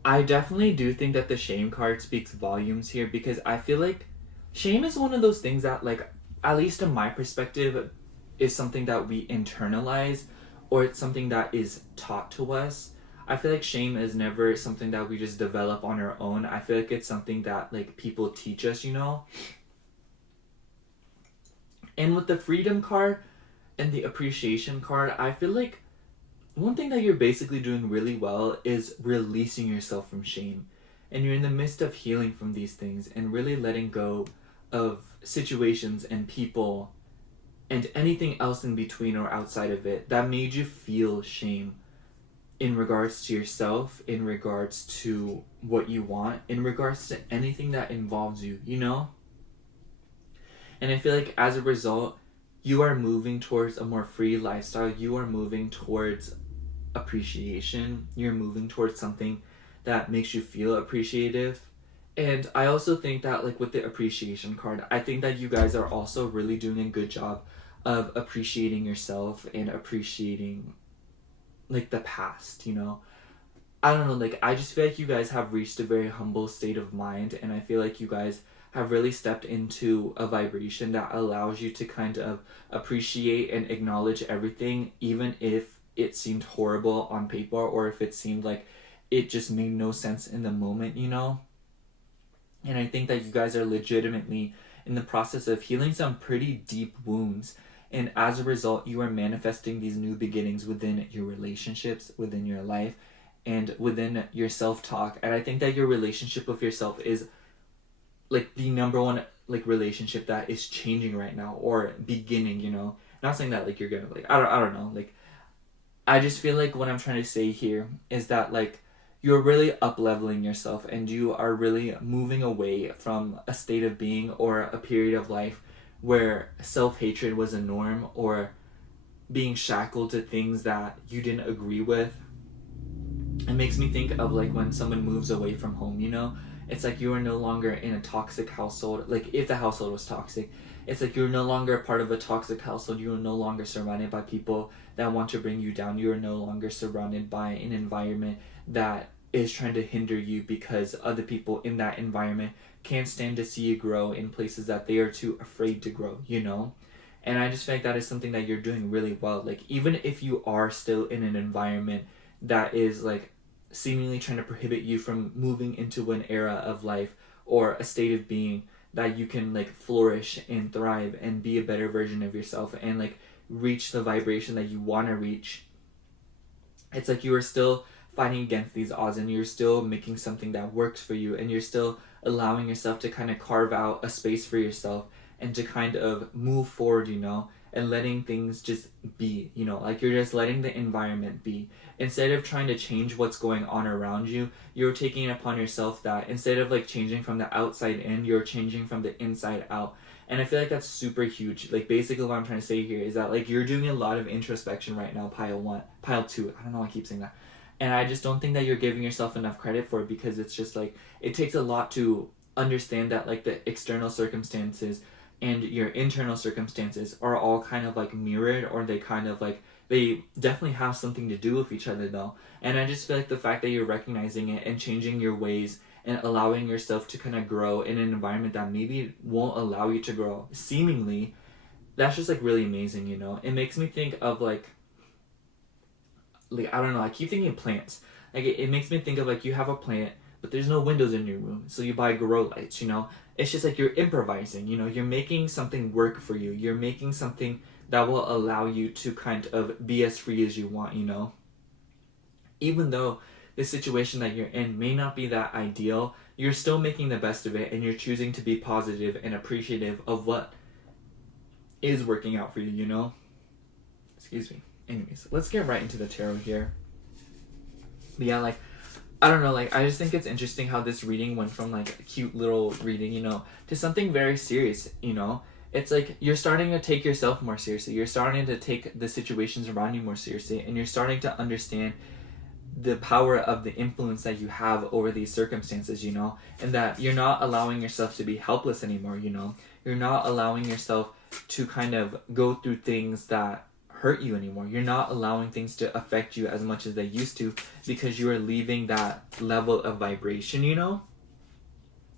I definitely do think that the shame card speaks volumes here, because I feel like shame is one of those things that, like, at least in my perspective, is something that we internalize, or it's something that is taught to us. I feel like shame is never something that we just develop on our own. I feel like it's something that like people teach us, you know? And with the freedom card and the appreciation card, I feel like one thing that you're basically doing really well is releasing yourself from shame. and you're in the midst of healing from these things and really letting go of situations and people and anything else in between or outside of it that made you feel shame in regards to yourself, in regards to what you want, in regards to anything that involves you, you know? And I feel like as a result, you are moving towards a more free lifestyle. You are moving towards appreciation. You're moving towards something that makes you feel appreciative. And I also think that, like, with the appreciation card, I think that you guys are also really doing a good job of appreciating yourself and appreciating, like, the past, you know? I don't know, like, I just feel like you guys have reached a very humble state of mind, and I feel like you guys have really stepped into a vibration that allows you to kind of appreciate and acknowledge everything, even if it seemed horrible on paper or if it seemed like it just made no sense in the moment, you know? And I think that you guys are legitimately in the process of healing some pretty deep wounds. And as a result, you are manifesting these new beginnings within your relationships, within your life, and within your self-talk. And I think that your relationship with yourself is like the number one like relationship that is changing right now or beginning, you know? Not saying that like you're gonna like I don't know, like I just feel like what I'm trying to say here is that like you're really up-leveling yourself and you are really moving away from a state of being or a period of life where self-hatred was a norm or being shackled to things that you didn't agree with. It makes me think of like when someone moves away from home, you know? It's like you are no longer in a toxic household. Like if the household was toxic, it's like you're no longer a part of a toxic household. You are no longer surrounded by people that want to bring you down. You are no longer surrounded by an environment that is trying to hinder you because other people in that environment can't stand to see you grow in places that they are too afraid to grow, you know? And I just feel like that is something that you're doing really well. Like even if you are still in an environment that is like seemingly trying to prohibit you from moving into an era of life or a state of being that you can like flourish and thrive and be a better version of yourself and like reach the vibration that you want to reach, it's like you are still fighting against these odds and you're still making something that works for you and you're still allowing yourself to kind of carve out a space for yourself and to kind of move forward, you know, and letting things just be, you know, like you're just letting the environment be. Instead of trying to change what's going on around you, you're taking it upon yourself that instead of like changing from the outside in, you're changing from the inside out. And I feel like that's super huge. Like basically what I'm trying to say here is that like you're doing a lot of introspection right now, pile 2. I don't know why I keep saying that. And I just don't think that you're giving yourself enough credit for it because it's just like, it takes a lot to understand that like the external circumstances and your internal circumstances are all kind of like mirrored or they kind of like, they definitely have something to do with each other though. And I just feel like the fact that you're recognizing it and changing your ways and allowing yourself to kind of grow in an environment that maybe won't allow you to grow, seemingly, that's just like really amazing, you know? It makes me think of like I don't know, I keep thinking of plants. Like it makes me think of like you have a plant, but there's no windows in your room, so you buy grow lights, you know? It's just like you're improvising, you know? You're making something work for you. You're making something that will allow you to kind of be as free as you want, you know? Even though the situation that you're in may not be that ideal, you're still making the best of it and you're choosing to be positive and appreciative of what is working out for you, you know? Excuse me. Anyways, let's get right into the tarot here. But yeah, like, I don't know, like, I just think it's interesting how this reading went from, like, a cute little reading, you know, to something very serious, you know? It's like, you're starting to take yourself more seriously. You're starting to take the situations around you more seriously. And you're starting to understand the power of the influence that you have over these circumstances, you know? And that you're not allowing yourself to be helpless anymore, you know? You're not allowing yourself to kind of go through things that hurt you anymore. You're not allowing things to affect you as much as they used to because you are leaving that level of vibration, you know?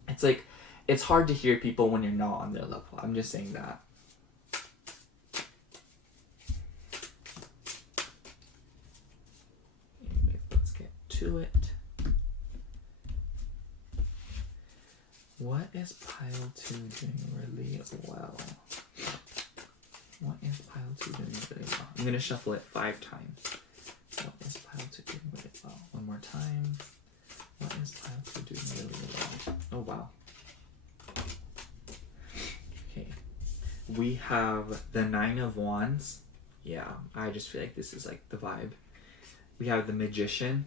It's like, it's hard to hear people when you're not on their level. I'm just saying that. Anyways, let's get to it. What is pile 2 doing really well? What is pile 2 doing really well? I'm going to shuffle it 5 times. What is pile 2 doing really well? One more time. What is Pastel doing really well? Oh, wow. Okay. We have the Nine of Wands. Yeah, I just feel like this is like the vibe. We have the Magician.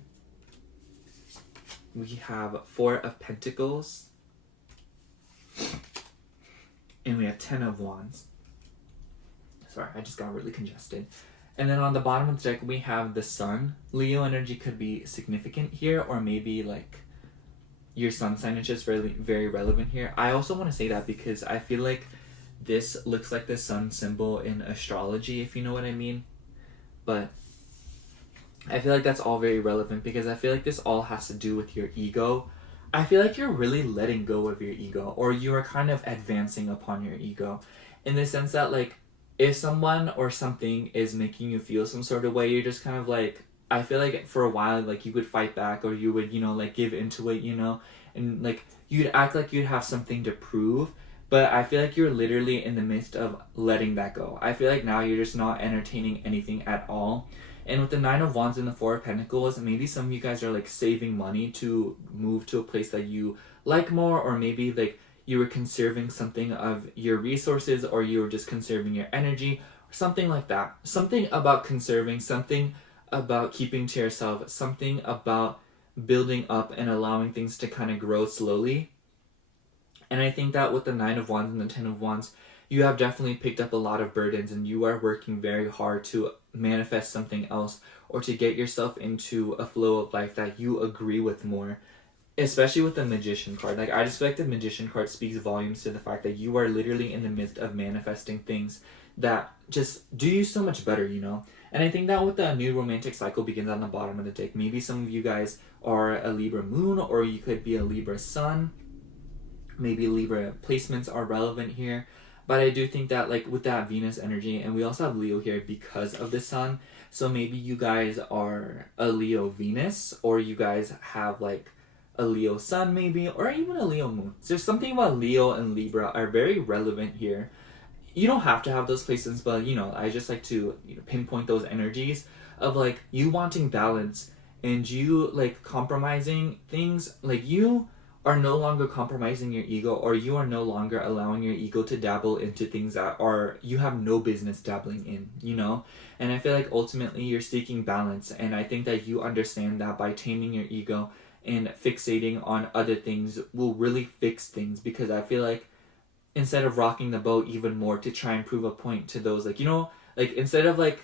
We have Four of Pentacles. And we have 10 of Wands. Sorry, I just got really congested. And then on the bottom of the deck, we have the Sun. Leo energy could be significant here, or maybe like your sun sign is just very, very relevant here. I also want to say that because I feel like this looks like the sun symbol in astrology, if you know what I mean. But I feel like that's all very relevant because I feel like this all has to do with your ego. I feel like you're really letting go of your ego, or you are kind of advancing upon your ego in the sense that, like, if someone or something is making you feel some sort of way, you're just kind of like, I feel like for a while, like, you would fight back, or you would, you know, like, give into it, you know, and, like, you'd act like you'd have something to prove, but I feel like you're literally in the midst of letting that go. I feel like now you're just not entertaining anything at all. And with the Nine of Wands and the Four of Pentacles, maybe some of you guys are, like, saving money to move to a place that you like more, or maybe, like, you were conserving something of your resources, or you were just conserving your energy, or something like that. Something about conserving, something about keeping to yourself, something about building up and allowing things to kind of grow slowly. And I think that with the Nine of Wands and the 10 of Wands, you have definitely picked up a lot of burdens, and you are working very hard to manifest something else, or to get yourself into a flow of life that you agree with more. Especially with the Magician card. Like, I just feel like the Magician card speaks volumes to the fact that you are literally in the midst of manifesting things that just do you so much better, you know? And I think that with the new romantic cycle begins on the bottom of the deck. Maybe some of you guys are a Libra moon, or you could be a Libra sun. Maybe Libra placements are relevant here. But I do think that, like, with that Venus energy, and we also have Leo here because of the sun. So maybe you guys are a Leo Venus, or you guys have, like, a Leo sun maybe, or even a Leo moon. So there's something about Leo and Libra are very relevant here. You don't have to have those placements, but, you know, I just like to, you know, pinpoint those energies of, like, you wanting balance and you, like, compromising things. Like, you are no longer compromising your ego, or you are no longer allowing your ego to dabble into things that are you have no business dabbling in, you know? And I feel like ultimately you're seeking balance, and I think that you understand that by taming your ego and fixating on other things will really fix things, because I feel like instead of rocking the boat even more to try and prove a point to those, like, you know, like, instead of, like,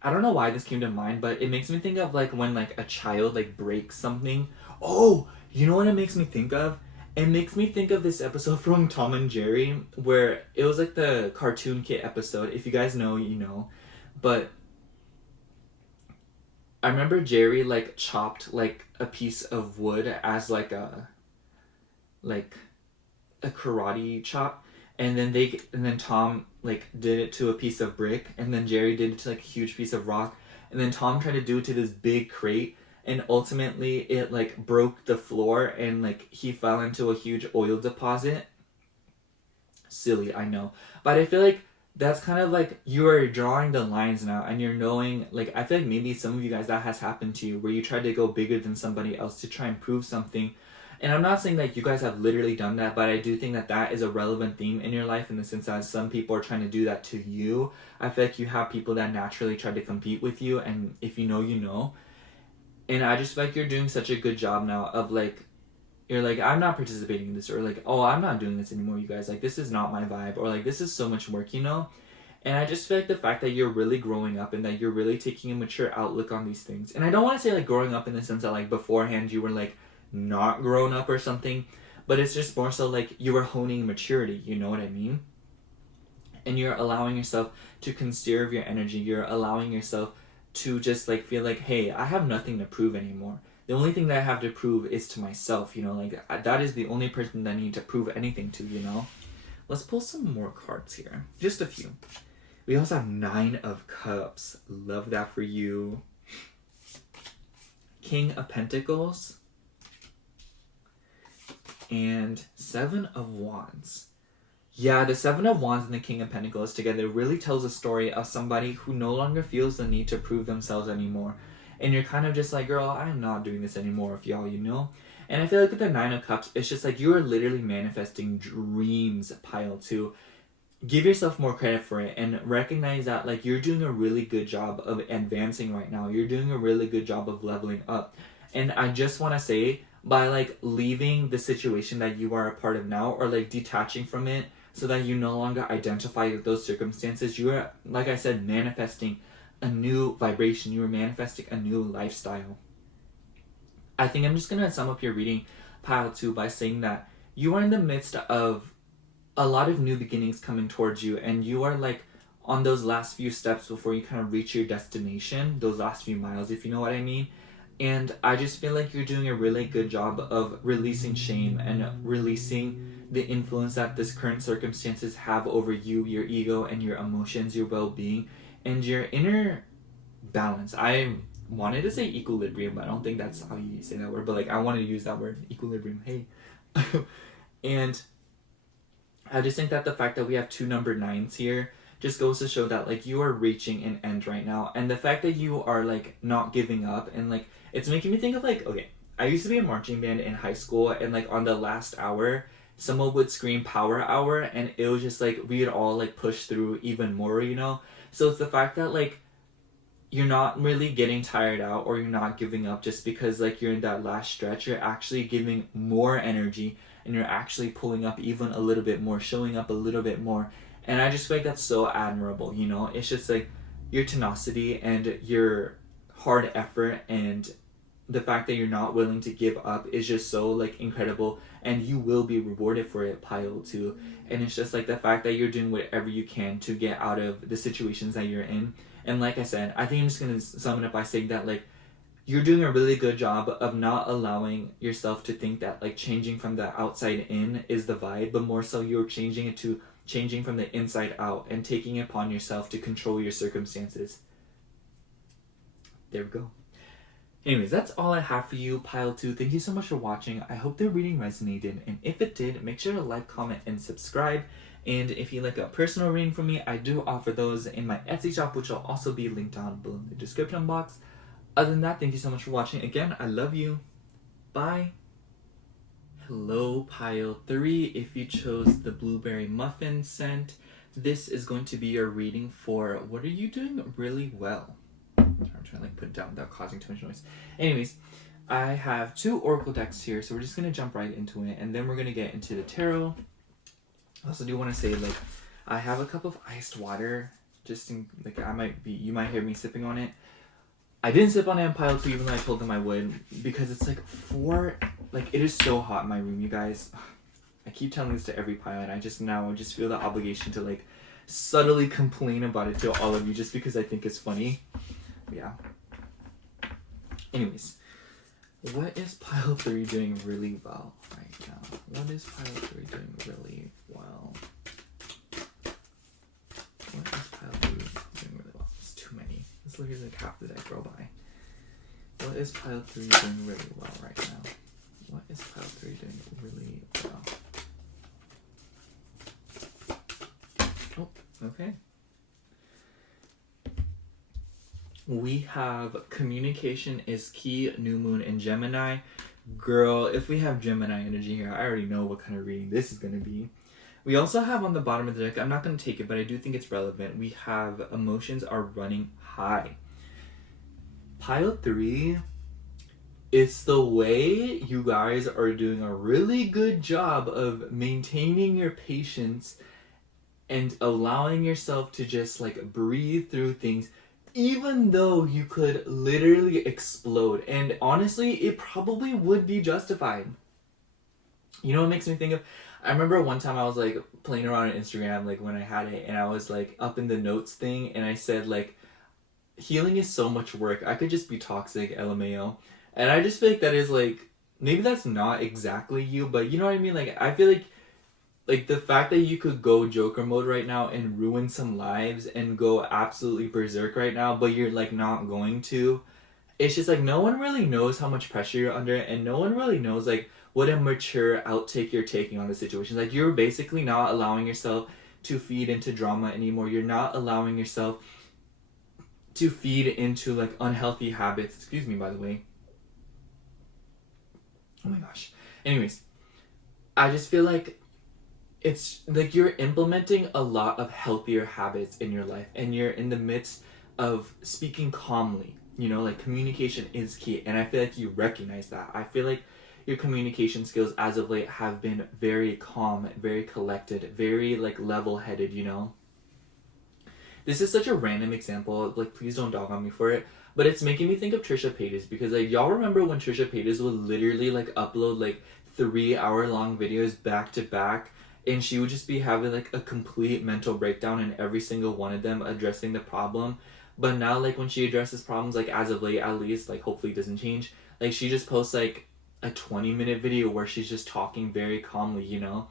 I don't know why this came to mind, but it makes me think of, like, when, like, a child, like, breaks something. Oh, you know what it makes me think of? It makes me think of this episode from Tom and Jerry, where it was, like, the Cartoon Kit episode. If you guys know, you know. But I remember Jerry, like, chopped, like, a piece of wood as, like, a karate chop, and then Tom, like, did it to a piece of brick, and then Jerry did it to, like, a huge piece of rock, and then Tom tried to do it to this big crate, and ultimately it, like, broke the floor, and, like, he fell into a huge oil deposit. Silly, I know, but I feel like that's kind of like you are drawing the lines now, and you're knowing, like, I feel like maybe some of you guys that has happened to you, where you tried to go bigger than somebody else to try and prove something. And I'm not saying that you guys have literally done that, but I do think that that is a relevant theme in your life, in the sense that some people are trying to do that to you. I feel like you have people that naturally try to compete with you, and if you know, you know. And I just feel like you're doing such a good job now of, like, you're like, I'm not participating in this, or, like, oh, I'm not doing this anymore, you guys. Like, this is not my vibe, or, like, this is so much work, you know? And I just feel like the fact that you're really growing up, and that you're really taking a mature outlook on these things. And I don't want to say, like, growing up in the sense that, like, beforehand you were, like, not grown up or something, but it's just more so, like, you were honing maturity, you know what I mean? And you're allowing yourself to conserve your energy. You're allowing yourself to just, like, feel like, hey, I have nothing to prove anymore. The only thing that I have to prove is to myself, you know? Like, that is the only person that I need to prove anything to, you know? Let's pull some more cards here. Just a few. We also have 9 of Cups. Love that for you. King of Pentacles. And 7 of Wands. Yeah, the 7 of Wands and the King of Pentacles together really tells a story of somebody who no longer feels the need to prove themselves anymore. and you're kind of just like, girl, I'm not doing this anymore with y'all, you know? And I feel like with the Nine of Cups, it's just like you are literally manifesting dreams, pile 2. Give yourself more credit for it and recognize that like you're doing a really good job of advancing right now. You're doing a really good job of leveling up. And I just want to say, by like leaving the situation that you are a part of now, or like detaching from it so that you no longer identify with those circumstances, you are, like I said, manifesting a new vibration. You are manifesting a new lifestyle. I think I'm just going to sum up your reading, pile 2, by saying that you are in the midst of a lot of new beginnings coming towards you, and you are like on those last few steps before you kind of reach your destination, those last few miles, if you know what I mean. And I just feel like you're doing a really good job of releasing shame and releasing the influence that this current circumstances have over you, your ego, and your emotions, your well-being, and your inner balance. I wanted to say equilibrium, but I don't think that's how you say that word, but like I wanted to use that word, equilibrium. Hey. And I just think that the fact that we have 2 number 9s here just goes to show that like you are reaching an end right now. And the fact that you are like not giving up, and like it's making me think of like, okay, I used to be a marching band in high school, and like on the last hour someone would scream power hour, and it was just like we'd all like push through even more, you know? So it's the fact that like you're not really getting tired out, or you're not giving up just because like you're in that last stretch. You're actually giving more energy, and you're actually pulling up even a little bit more, showing up a little bit more. And I just feel like that's so admirable, you know? It's just like your tenacity and your hard effort, and the fact that you're not willing to give up is just so like incredible, and you will be rewarded for it, pile 2. And it's just like the fact that you're doing whatever you can to get out of the situations that you're in. And like I said, I think I'm just going to sum it up by saying that like you're doing a really good job of not allowing yourself to think that like changing from the outside in is the vibe, but more so you're changing it to changing from the inside out and taking it upon yourself to control your circumstances. There we go. Anyways, that's all I have for you, pile 2. Thank you so much for watching. I hope the reading resonated, and if it did, make sure to like, comment, and subscribe. And if you like a personal reading from me, I do offer those in my Etsy shop, which will also be linked down below in the description box. Other than that, thank you so much for watching. Again, I love you. Bye. Hello, pile 3. If you chose the blueberry muffin scent, this is going to be your reading for what are you doing really well. I'm trying to like put it down without causing too much noise. Anyways, I have 2 oracle decks here, so we're just going to jump right into it, and then we're going to get into the tarot. I also do want to say, like, I have a cup of iced water, just in, like, you might hear me sipping on it. I didn't sip on it in pile 2, even though I told them I would, because it's like it is so hot in my room, you guys. I keep telling this to every pile, and I just feel the obligation to like subtly complain about it to all of you just because I think it's funny. But yeah. Anyways, what is pile 3 doing really well right now? What is pile 3 doing really well? What is pile 3 doing really well? It's too many. This literally is like half the deck go by. What is pile 3 doing really well right now? What is pile 3 doing really well? Oh, okay. We have communication is key, new moon, and Gemini. Girl, if we have Gemini energy here, I already know what kind of reading this is going to be. We also have on the bottom of the deck, I'm not going to take it, but I do think it's relevant. We have emotions are running high. Pile 3, it's the way you guys are doing a really good job of maintaining your patience and allowing yourself to just like breathe through things, even though you could literally explode. And honestly, it probably would be justified. You know what makes me think of? I remember one time I was like playing around on Instagram, like when I had it, and I was like up in the notes thing, and I said like, healing is so much work. I could just be toxic, LMAO. And I just feel like that is like, maybe that's not exactly you, but you know what I mean? Like, I feel like the fact that you could go Joker mode right now and ruin some lives and go absolutely berserk right now, but you're like not going to. It's just like no one really knows how much pressure you're under, and no one really knows like what a mature outtake you're taking on the situation. Like you're basically not allowing yourself to feed into drama anymore. You're not allowing yourself to feed into like unhealthy habits. Excuse me, by the way. Oh my gosh. Anyways, I just feel like it's like you're implementing a lot of healthier habits in your life, and you're in the midst of speaking calmly. You know, like communication is key, and I feel like you recognize that. I feel like your communication skills as of late have been very calm, very collected, very like level-headed, you know? This is such a random example, like please don't dog on me for it, but it's making me think of Trisha Paytas, because like y'all remember when Trisha Paytas would literally like upload like 3-hour long videos back to back, and she would just be having like a complete mental breakdown in every single one of them, addressing the problem. But now like when she addresses problems, like as of late at least, like hopefully it doesn't change, like she just posts like a 20-minute video where she's just talking very calmly, you know?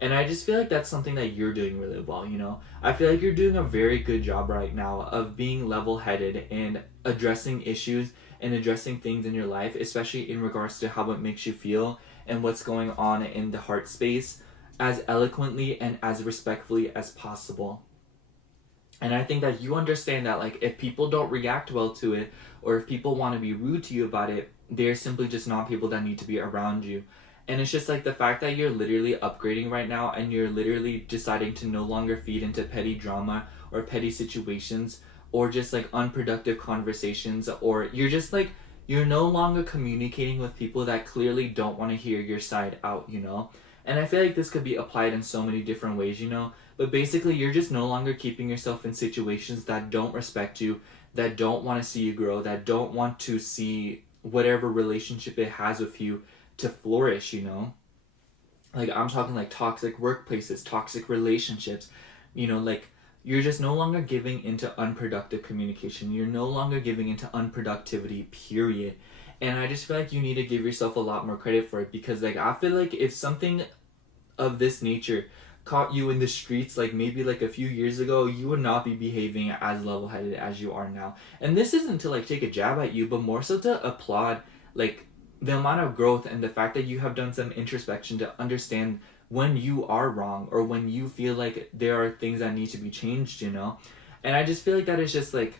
And I just feel like that's something that you're doing really well, you know? I feel like you're doing a very good job right now of being level-headed and addressing issues and addressing things in your life, especially in regards to how it makes you feel and what's going on in the heart space, as eloquently and as respectfully as possible. And I think that you understand that, like, if people don't react well to it, or if people want to be rude to you about it, they're simply just not people that need to be around you. And it's just like the fact that you're literally upgrading right now, and you're literally deciding to no longer feed into petty drama or petty situations or just like unproductive conversations, or you're just like, you're no longer communicating with people that clearly don't want to hear your side out, you know? And I feel like this could be applied in so many different ways, you know? But basically, you're just no longer keeping yourself in situations that don't respect you, that don't want to see you grow, that don't want to see whatever relationship it has with you to flourish, you know? Like, I'm talking like toxic workplaces, toxic relationships, you know, like, you're just no longer giving into unproductive communication. You're no longer giving into unproductivity, period. And I just feel like you need to give yourself a lot more credit for it, because, like, I feel like if something of this nature caught you in the streets, like maybe like a few years ago, you would not be behaving as level-headed as you are now. And this isn't to like take a jab at you, but more so to applaud like the amount of growth and the fact that you have done some introspection to understand when you are wrong, or when you feel like there are things that need to be changed, you know? And I just feel like that is just like,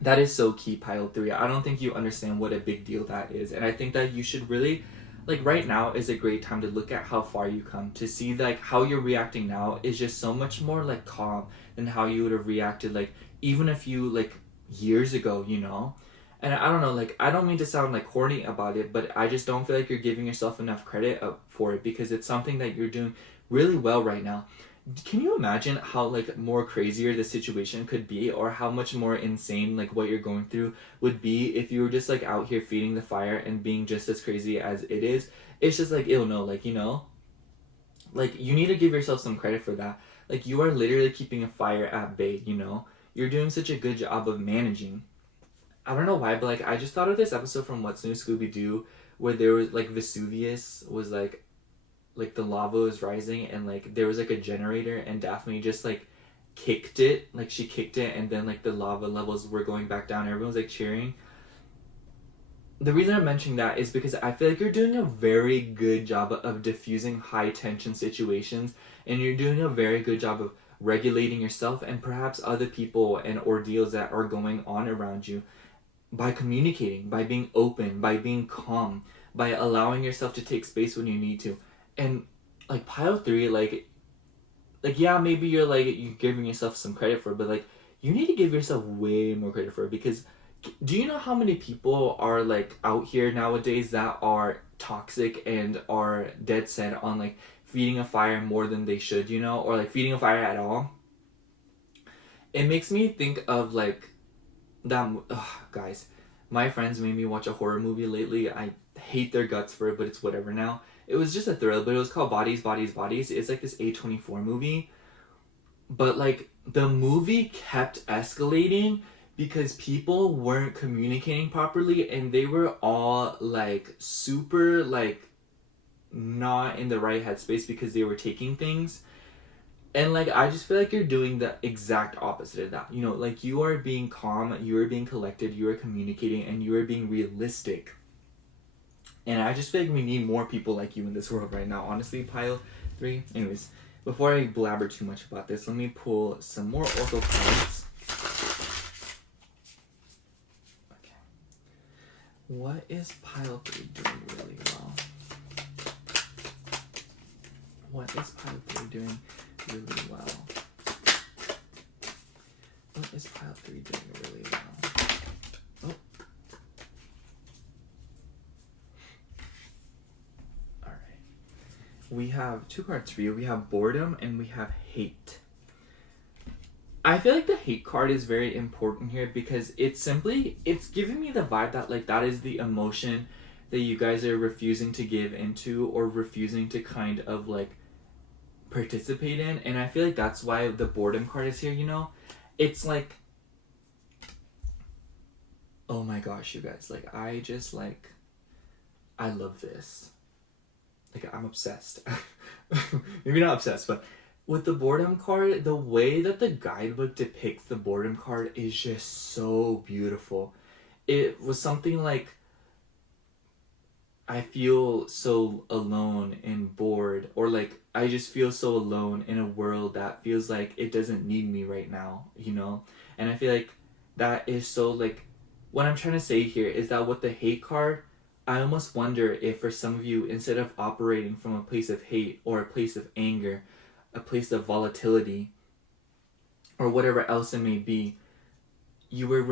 that is so key, Pile 3. I don't think you understand what a big deal that is. And I think that you should really, like, right now is a great time to look at how far you come, to see like how you're reacting now is just so much more like calm than how you would have reacted like even a few like years ago, you know? And I don't know, like, I don't mean to sound like corny about it, but I just don't feel like you're giving yourself enough credit for it, because it's something that you're doing really well right now. Can you imagine how like more crazier the situation could be, or how much more insane like what you're going through would be if you were just like out here feeding the fire and being just as crazy as it is? It's just like, ew, no, like, you know, like, you need to give yourself some credit for that. Like, you are literally keeping a fire at bay, you know? You're doing such a good job of managing. I don't know why, but like, I just thought of this episode from What's New Scooby-Doo, where there was like Vesuvius was like the lava was rising, and like there was like a generator, and Daphne just like kicked it, like she kicked it, and then like the lava levels were going back down. Everyone's like cheering. The reason I'm mentioning that is because I feel like you're doing a very good job of diffusing high tension situations, and you're doing a very good job of regulating yourself and perhaps other people and ordeals that are going on around you, by communicating, by being open, by being calm, by allowing yourself to take space when you need to. And like Pile 3, like yeah, maybe you're giving yourself some credit for it, but like you need to give yourself way more credit for it, because do you know how many people are like out here nowadays that are toxic and are dead set on like feeding a fire more than they should, you know, or like feeding a fire at all? It makes me think of like that. Guys, my friends made me watch a horror movie lately. I hate their guts for it, but it's whatever now. It was just a thrill, but it was called Bodies, Bodies, Bodies. It's like this A24 movie. But like the movie kept escalating because people weren't communicating properly, and they were all like super like not in the right headspace because they were taking things. And like, I just feel like you're doing the exact opposite of that. You know, like, you are being calm, you are being collected, you are communicating, and you are being realistic. And I just feel like we need more people like you in this world right now, honestly, Pile 3. Anyways, before I blabber too much about this, let me pull some more Oracle cards. What is pile 3 doing really well? What is pile 3 doing really well? What is pile 3 doing really well? Oh. Alright. We have 2 cards for you. We have boredom and we have hate. I feel like the hate card is very important here because it's giving me the vibe that like that is the emotion that you guys are refusing to give into or refusing to kind of like participate in. And I feel like that's why the boredom card is here, you know? It's like, oh my gosh, you guys, like I just like, I love this. Like I'm obsessed. Maybe not obsessed, but with the boredom card, the way that the guidebook depicts the boredom card is just so beautiful. It was something like, I feel so alone and bored, or like I just feel so alone in a world that feels like it doesn't need me right now, you know? And I feel like that is so like, what I'm trying to say here is that with the hate card, I almost wonder if for some of you, instead of operating from a place of hate or a place of anger, a place of volatility, or whatever else it may be, you were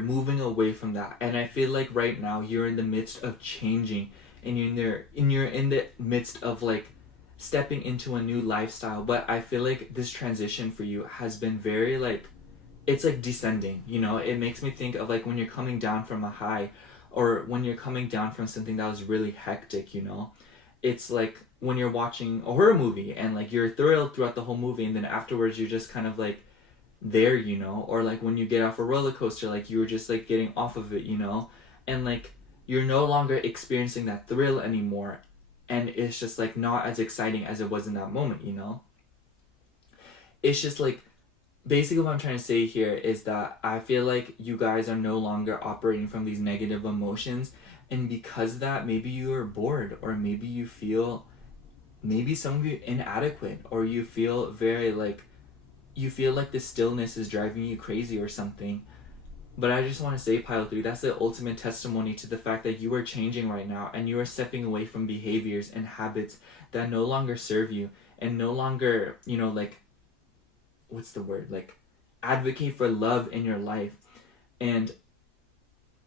moving away from that. And I feel like right now you're in the midst of changing, and you're in the midst of like stepping into a new lifestyle. But I feel like this transition for you has been very like, it's like descending, you know? It makes me think of like when you're coming down from a high, or when you're coming down from something that was really hectic, you know? It's like when you're watching a horror movie and like you're thrilled throughout the whole movie, and then afterwards you're just kind of like there, you know? Or like when you get off a roller coaster, like you were just like getting off of it, you know? And like you're no longer experiencing that thrill anymore, and it's just like not as exciting as it was in that moment, you know? It's just like, basically what I'm trying to say here is that I feel like you guys are no longer operating from these negative emotions, and because of that, maybe you are bored, or maybe you feel, maybe some of you inadequate, or you feel very like, you feel like the stillness is driving you crazy or something. But I just want to say, pile 3, that's the ultimate testimony to the fact that you are changing right now, and you are stepping away from behaviors and habits that no longer serve you, and no longer, you know, like, what's the word, like advocate for love in your life. And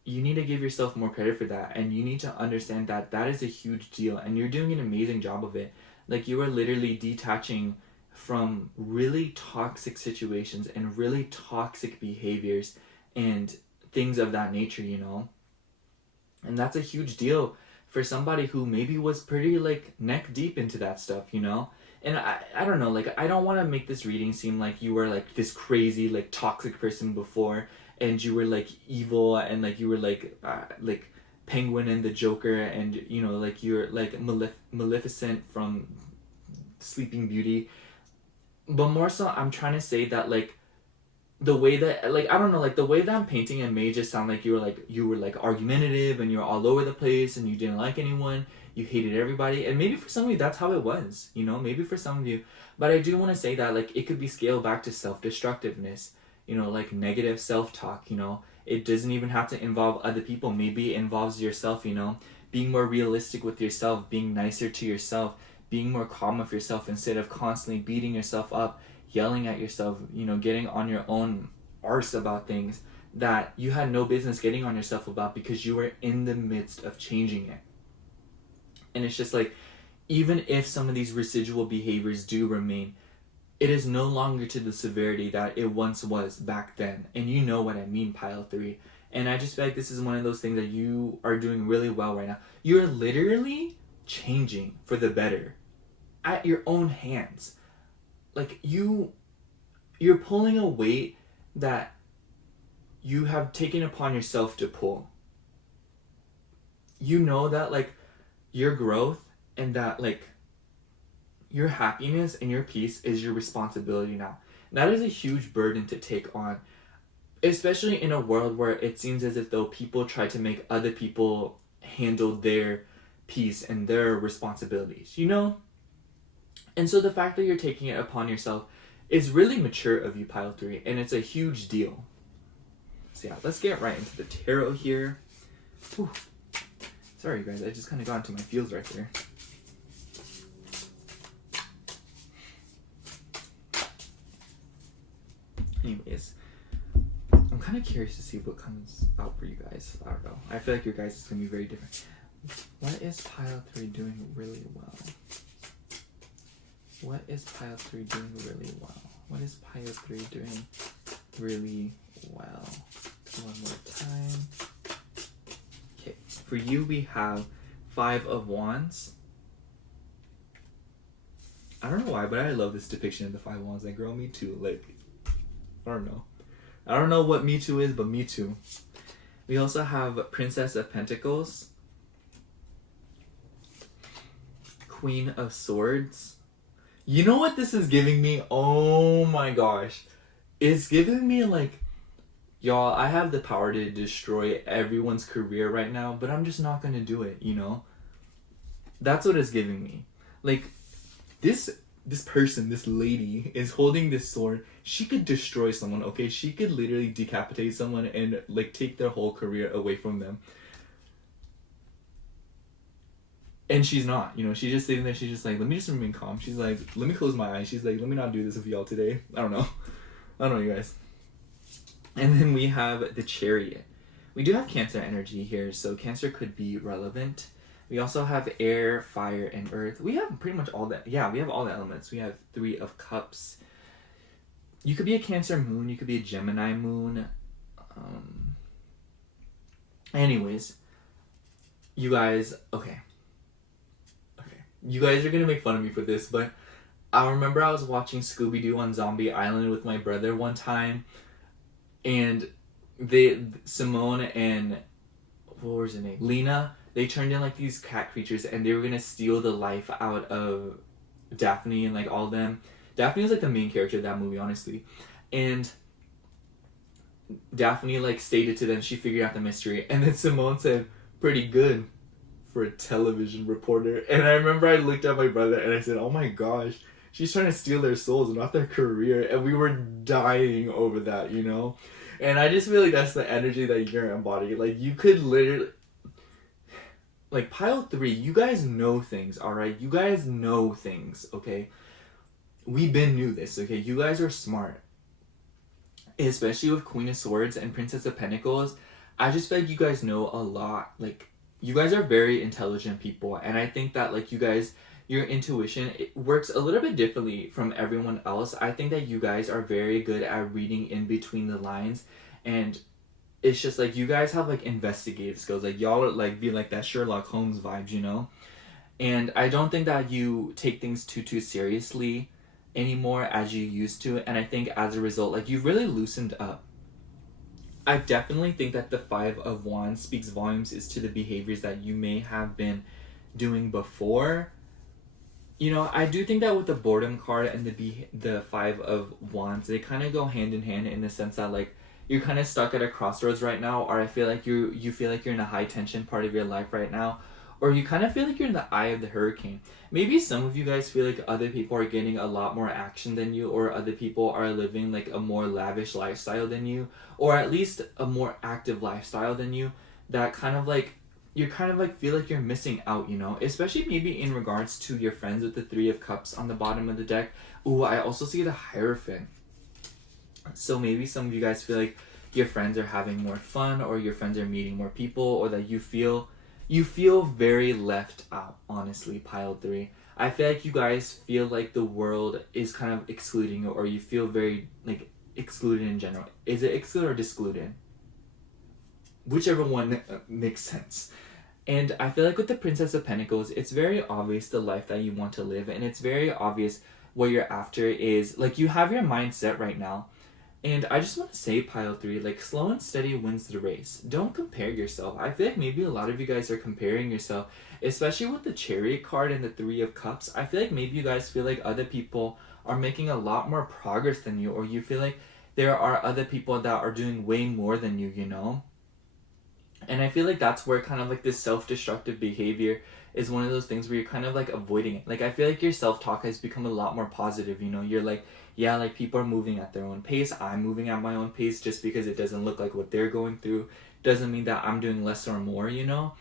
you need to give yourself more credit for that, and you need to understand that that is a huge deal, and you're doing an amazing job of it. Like you are literally detaching from really toxic situations and really toxic behaviors and things of that nature, you know? And that's a huge deal for somebody who maybe was pretty like neck deep into that stuff, you know? And I don't know, like I don't want to make this reading seem like you were like this crazy like toxic person before, and you were like evil, and like you were like Penguin and the Joker, and you know, like you're like Maleficent from Sleeping Beauty. But more so, I'm trying to say that like the way that, like, I don't know, like the way that I'm painting it may just sound like you were like argumentative, and you're all over the place, and you didn't like anyone, you hated everybody. And maybe for some of you that's how it was, you know, maybe for some of you. But I do want to say that like it could be scaled back to self-destructiveness, you know, like negative self-talk, you know. It doesn't even have to involve other people. Maybe it involves yourself, you know, being more realistic with yourself, being nicer to yourself, being more calm with yourself instead of constantly beating yourself up, yelling at yourself, you know, getting on your own arse about things that you had no business getting on yourself about because you were in the midst of changing it. And it's just like, even if some of these residual behaviors do remain, it is no longer to the severity that it once was back then. And you know what I mean, pile 3. And I just feel like this is one of those things that you are doing really well right now. You're literally changing for the better at your own hands. Like you're pulling a weight that you have taken upon yourself to pull. You know that like your growth and that like your happiness and your peace is your responsibility now. That is a huge burden to take on, especially in a world where it seems as if though people try to make other people handle their peace and their responsibilities, you know? And so the fact that you're taking it upon yourself is really mature of you, pile 3, and it's a huge deal. So yeah, let's get right into the tarot here. Whew. Sorry, guys. I just kind of got into my feels right there. Anyways, I'm kind of curious to see what comes out for you guys. I don't know. I feel like your guys is going to be very different. What is pile 3 doing really well? What is pile 3 doing really well? What is pile 3 doing really well? One more time. Okay, for you we have 5 of Wands. I don't know why, but I love this depiction of the 5 of Wands. Like, girl, me too. Like, I don't know. I don't know what me too is, but me too. We also have Princess of Pentacles, Queen of Swords. You know what this is giving me? Oh my gosh. It's giving me like, y'all, I have the power to destroy everyone's career right now, but I'm just not gonna do it, you know? That's what it's giving me. Like, this person, this lady, is holding this sword. She could destroy someone, okay? She could literally decapitate someone and, like, take their whole career away from them. And she's not, you know? She's just sitting there. She's just like, let me just remain calm. She's like, let me close my eyes. She's like, let me not do this with y'all today. I don't know. I don't know, you guys. And then we have the Chariot. We do have Cancer energy here, so Cancer could be relevant. We also have air, fire, and earth. We have pretty much all that. Yeah, we have all the elements. We have 3 of Cups. You could be a Cancer moon. You could be a Gemini moon. Anyways, you guys, okay. You guys are going to make fun of me for this, but I remember I was watching Scooby-Doo on Zombie Island with my brother one time, and Simone and, what was her name? Lena, they turned in like these cat creatures and they were going to steal the life out of Daphne and like all of them. Daphne was like the main character of that movie, honestly. And Daphne like stated to them she figured out the mystery, and then Simone said, pretty good for a television reporter. And I remember I looked at my brother and I said, oh my gosh, she's trying to steal their souls, not their career. And we were dying over that, you know? And I just feel like that's the energy that you're embodying. Like, you could literally, like, pile 3, you guys know things, alright? You guys know things, okay? We been knew this, okay? You guys are smart. Especially with Queen of Swords and Princess of Pentacles. I just feel like you guys know a lot. Like, you guys are very intelligent people, and I think that, like, you guys, your intuition, it works a little bit differently from everyone else. I think that you guys are very good at reading in between the lines, and it's just, like, you guys have, like, investigative skills. Like, y'all are, like, be like that Sherlock Holmes vibes, you know? And I don't think that you take things too seriously anymore as you used to, and I think as a result, like, you've really loosened up. I definitely think that the 5 of Wands speaks volumes as to the behaviors that you may have been doing before. You know, I do think that with the boredom card and the 5 of Wands, they kind of go hand in hand in the sense that, like, you're kind of stuck at a crossroads right now, or I feel like you feel like you're in a high tension part of your life right now, or you kind of feel like you're in the eye of the hurricane. Maybe some of you guys feel like other people are getting a lot more action than you, or other people are living like a more lavish lifestyle than you, or at least a more active lifestyle than you, that kind of like, you kind of like feel like you're missing out, you know? Especially maybe in regards to your friends with the 3 of Cups on the bottom of the deck. Ooh, I also see the Hierophant. So maybe some of you guys feel like your friends are having more fun, or your friends are meeting more people, or that you feel very left out, honestly, pile 3. I feel like you guys feel like the world is kind of excluding you, or you feel very, like, excluded in general. Is it excluded or discluded? Whichever one makes sense. And I feel like with the Princess of Pentacles, it's very obvious the life that you want to live, and it's very obvious what you're after is, like, you have your mindset right now. And I just want to say, pile 3, like, slow and steady wins the race. Don't compare yourself. I feel like maybe a lot of you guys are comparing yourself, especially with the Chariot card and the 3 of Cups. I feel like maybe you guys feel like other people are making a lot more progress than you, or you feel like there are other people that are doing way more than you, you know? And I feel like that's where kind of like this self-destructive behavior is one of those things where you're kind of like avoiding it. Like, I feel like your self-talk has become a lot more positive, you know? You're like, yeah, like, people are moving at their own pace. I'm moving at my own pace just because it doesn't look like what they're going through. doesn't mean that I'm doing less or more, you know?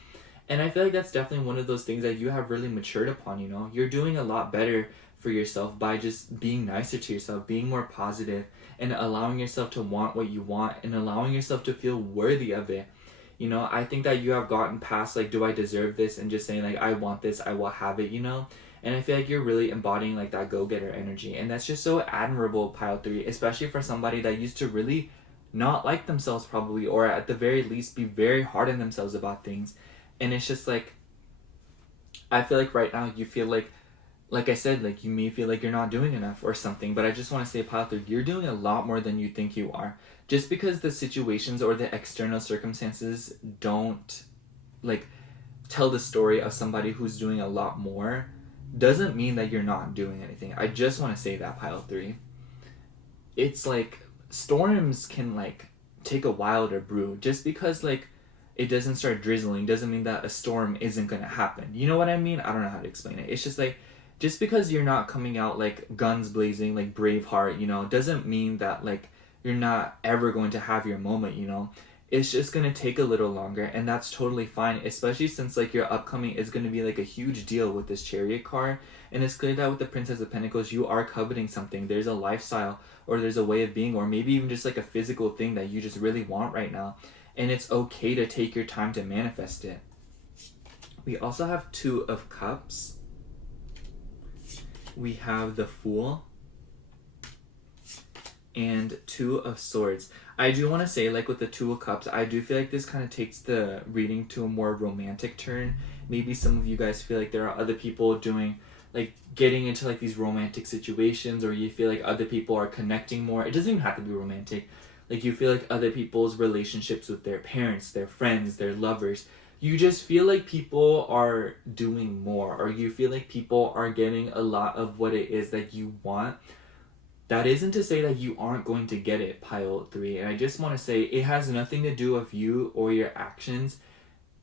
And I feel like that's definitely one of those things that you have really matured upon, you know? You're doing a lot better for yourself by just being nicer to yourself, being more positive, and allowing yourself to want what you want and allowing yourself to feel worthy of it. You know, I think that you have gotten past, like, do I deserve this? And just saying, like, I want this, I will have it, you know? And I feel like you're really embodying, like, that go-getter energy. And that's just so admirable, Pile 3, especially for somebody that used to really not like themselves probably, or at the very least be very hard on themselves about things. And it's just like, I feel like right now you feel like I said, like, you may feel like you're not doing enough or something, but I just want to say, Pile 3, you're doing a lot more than you think you are. Just because the situations or the external circumstances don't, like, tell the story of somebody who's doing a lot more doesn't mean that you're not doing anything. I just want to say that, Pile 3. It's like, storms can, like, take a while to brew. Just because, like, it doesn't start drizzling doesn't mean that a storm isn't going to happen. You know what I mean? I don't know how to explain it. It's just like, just because you're not coming out, like, guns blazing, like Braveheart, you know, doesn't mean that, like, you're not ever going to have your moment, you know? It's just going to take a little longer, and that's totally fine, especially since, like, your upcoming is going to be, like, a huge deal with this Chariot card, and it's clear that with the Princess of Pentacles, you are coveting something. There's a lifestyle, or there's a way of being, or maybe even just, like, a physical thing that you just really want right now, and it's okay to take your time to manifest it. We also have Two of Cups. We have the Fool and Two of Swords. I do want to say, like, with the Two of Cups, I do feel like this kind of takes the reading to a more romantic turn. Maybe some of you guys feel like there are other people doing, like, getting into, like, these romantic situations, or you feel like other people are connecting more. It doesn't even have to be romantic. Like, you feel like other people's relationships with their parents, their friends, their lovers, you just feel like people are doing more, or you feel like people are getting a lot of what it is that you want. That isn't to say that you aren't going to get it, Pile 3. And I just want to say, it has nothing to do with you or your actions.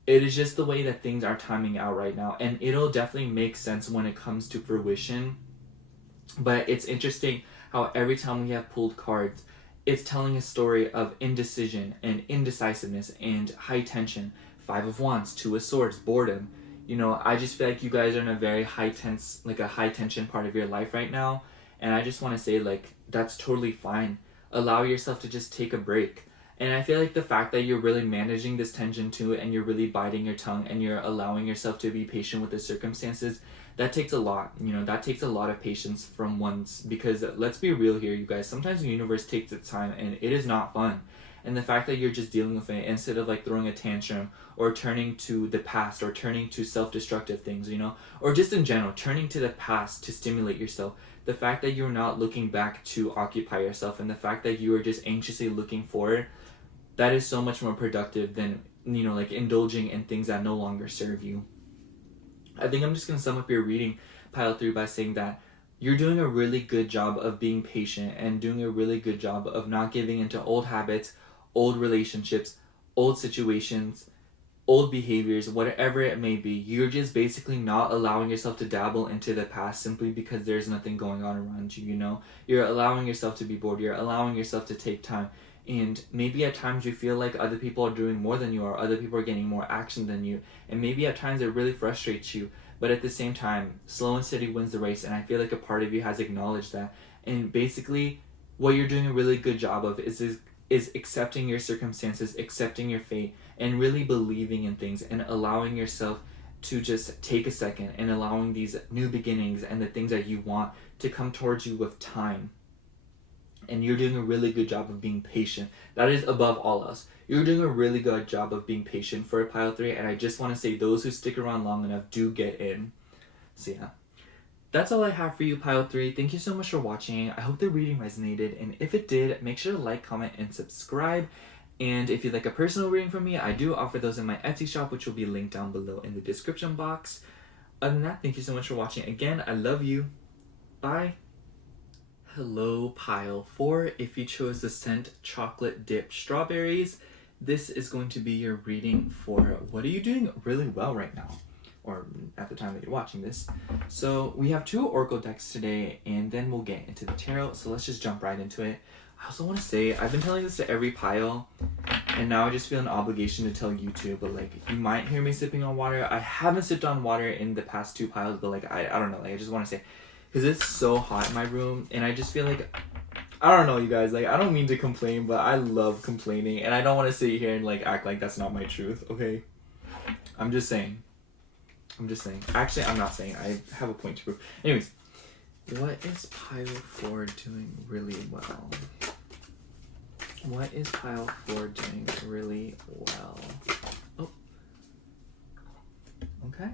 It is just the way that things are timing out right now. And it'll definitely make sense when it comes to fruition. But it's interesting how every time we have pulled cards, it's telling a story of indecision and indecisiveness and high tension. Five of Wands, Two of Swords, boredom. You know, I just feel like you guys are in a very high tension part of your life right now. And I just want to say, like, that's totally fine. Allow yourself to just take a break. And I feel like the fact that you're really managing this tension too, and you're really biting your tongue, and you're allowing yourself to be patient with the circumstances, that takes a lot. You know, that takes a lot of patience from one's, because let's be real here, you guys. Sometimes the universe takes its time, and it is not fun. And the fact that you're just dealing with it instead of, like, throwing a tantrum or turning to the past or turning to self-destructive things, you know, or just in general, turning to the past to stimulate yourself. The fact that you're not looking back to occupy yourself, and the fact that you are just anxiously looking forward, that is so much more productive than, you know, like, indulging in things that no longer serve you. I think I'm just going to sum up your reading, Pile 3, by saying that you're doing a really good job of being patient and doing a really good job of not giving into old habits, old relationships, old situations, old behaviors, whatever it may be. You're just basically not allowing yourself to dabble into the past simply because there's nothing going on around you, you know? You're allowing yourself to be bored. You're allowing yourself to take time. And maybe at times you feel like other people are doing more than you are. Other people are getting more action than you. And maybe at times it really frustrates you. But at the same time, slow and steady wins the race. And I feel like a part of you has acknowledged that. And basically, what you're doing a really good job of is accepting your circumstances, accepting your fate, and really believing in things and allowing yourself to just take a second and allowing these new beginnings and the things that you want to come towards you with time. And you're doing a really good job of being patient. That is above all else. You're doing a really good job of being patient for a Pile 3, and I just want to say those who stick around long enough do get in. So yeah. That's all I have for you, Pile 3. Thank you so much for watching. I hope the reading resonated, and if it did, make sure to like, comment, and subscribe. And if you'd like a personal reading from me, I do offer those in my Etsy shop, which will be linked down below in the description box. Other than that, thank you so much for watching. Again, I love you. Bye. Hello, Pile 4. If you chose the scent chocolate dipped strawberries, this is going to be your reading for what are you doing really well right now, or at the time that you're watching this. So we have 2 Oracle decks today, and then we'll get into the tarot. So let's just jump right into it. I also want to say, I've been telling this to every Pile, And now I just feel an obligation to tell you too, but like, you might hear me sipping on water. I haven't sipped on water in the past 2 piles, but like, I don't know, like, I just want to say, because it's so hot in my room, and I just feel like, I don't know, you guys, like, I don't mean to complain, but I love complaining, and I don't want to sit here and like, act like that's not my truth, okay? I'm just saying. Actually, I'm not saying. I have a point to prove. Anyways, what is pile 4 doing really well? What is pile 4 doing really well? Oh. Okay.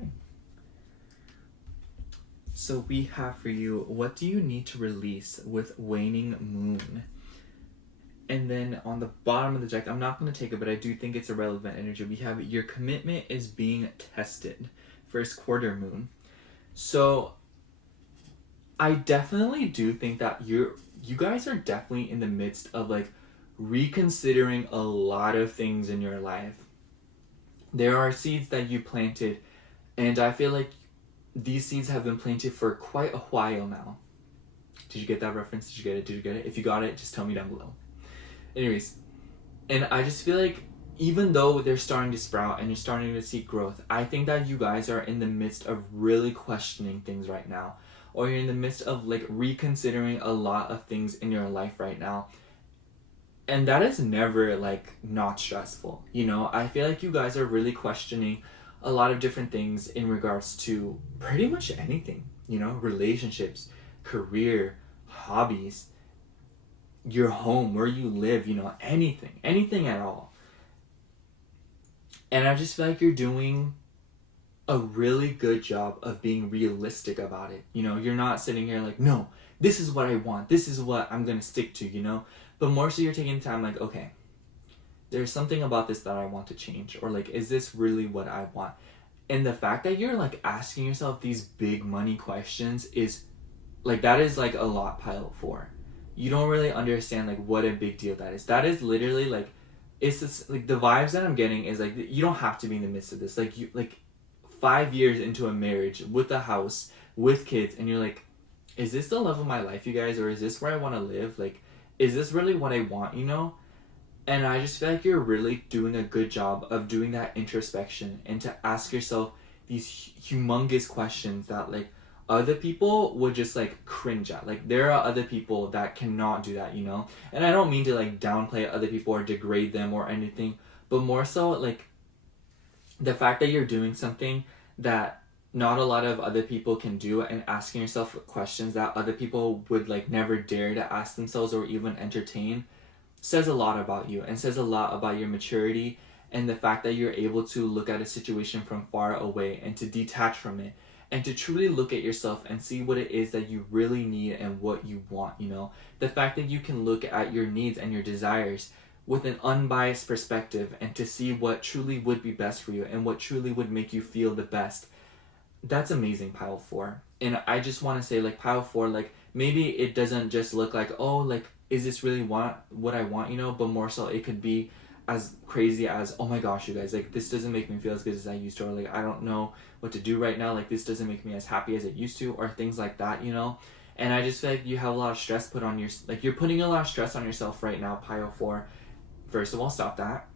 So we have for you, what do you need to release with waning moon? And then on the bottom of the deck, I'm not going to take it, but I do think it's a relevant energy. We have your commitment is being tested. First quarter moon. So I definitely do think that you guys are definitely in the midst of like reconsidering a lot of things in your life. There are seeds that you planted, and I feel like these seeds have been planted for quite a while now. Did you get that reference? Did you get it? If you got it, just tell me down below. Anyways, and I just feel like even though they're starting to sprout and you're starting to see growth, I think that you guys are in the midst of really questioning things right now. Or you're in the midst of like reconsidering a lot of things in your life right now. And that is never like not stressful. You know, I feel like you guys are really questioning a lot of different things in regards to pretty much anything, you know, relationships, career, hobbies, your home, where you live, you know, anything at all. And I just feel like you're doing a really good job of being realistic about it. You know, you're not sitting here like, no, this is what I want. This is what I'm going to stick to, you know? But more so you're taking time like, okay, there's something about this that I want to change. Or like, is this really what I want? And the fact that you're like asking yourself these big money questions is like, that is like a lot pile 4. You don't really understand like what a big deal that is. That is literally like, it's just, like the vibes that I'm getting is like, you don't have to be in the midst of this. Like you, like 5 years into a marriage with a house, with kids, and you're like, is this the love of my life, you guys? Or is this where I want to live? Like, is this really what I want, you know? And I just feel like you're really doing a good job of doing that introspection and to ask yourself these humongous questions that like other people would just like cringe at. Like there are other people that cannot do that, you know? And I don't mean to like downplay other people or degrade them or anything, but more so like the fact that you're doing something that not a lot of other people can do and asking yourself questions that other people would like never dare to ask themselves or even entertain says a lot about you and says a lot about your maturity and the fact that you're able to look at a situation from far away and to detach from it and to truly look at yourself and see what it is that you really need and what you want, you know? The fact that you can look at your needs and your desires with an unbiased perspective and to see what truly would be best for you and what truly would make you feel the best. That's amazing, pile 4. And I just want to say like pile 4, like maybe it doesn't just look like, oh, like, is this really what I want, you know? But more so it could be as crazy as, oh my gosh, you guys, like this doesn't make me feel as good as I used to, or like I don't know what to do right now, like this doesn't make me as happy as it used to, or things like that, you know? And I just feel like you have a lot of stress put on your, like you're putting a lot of stress on yourself right now, pile 4. First of all, stop that.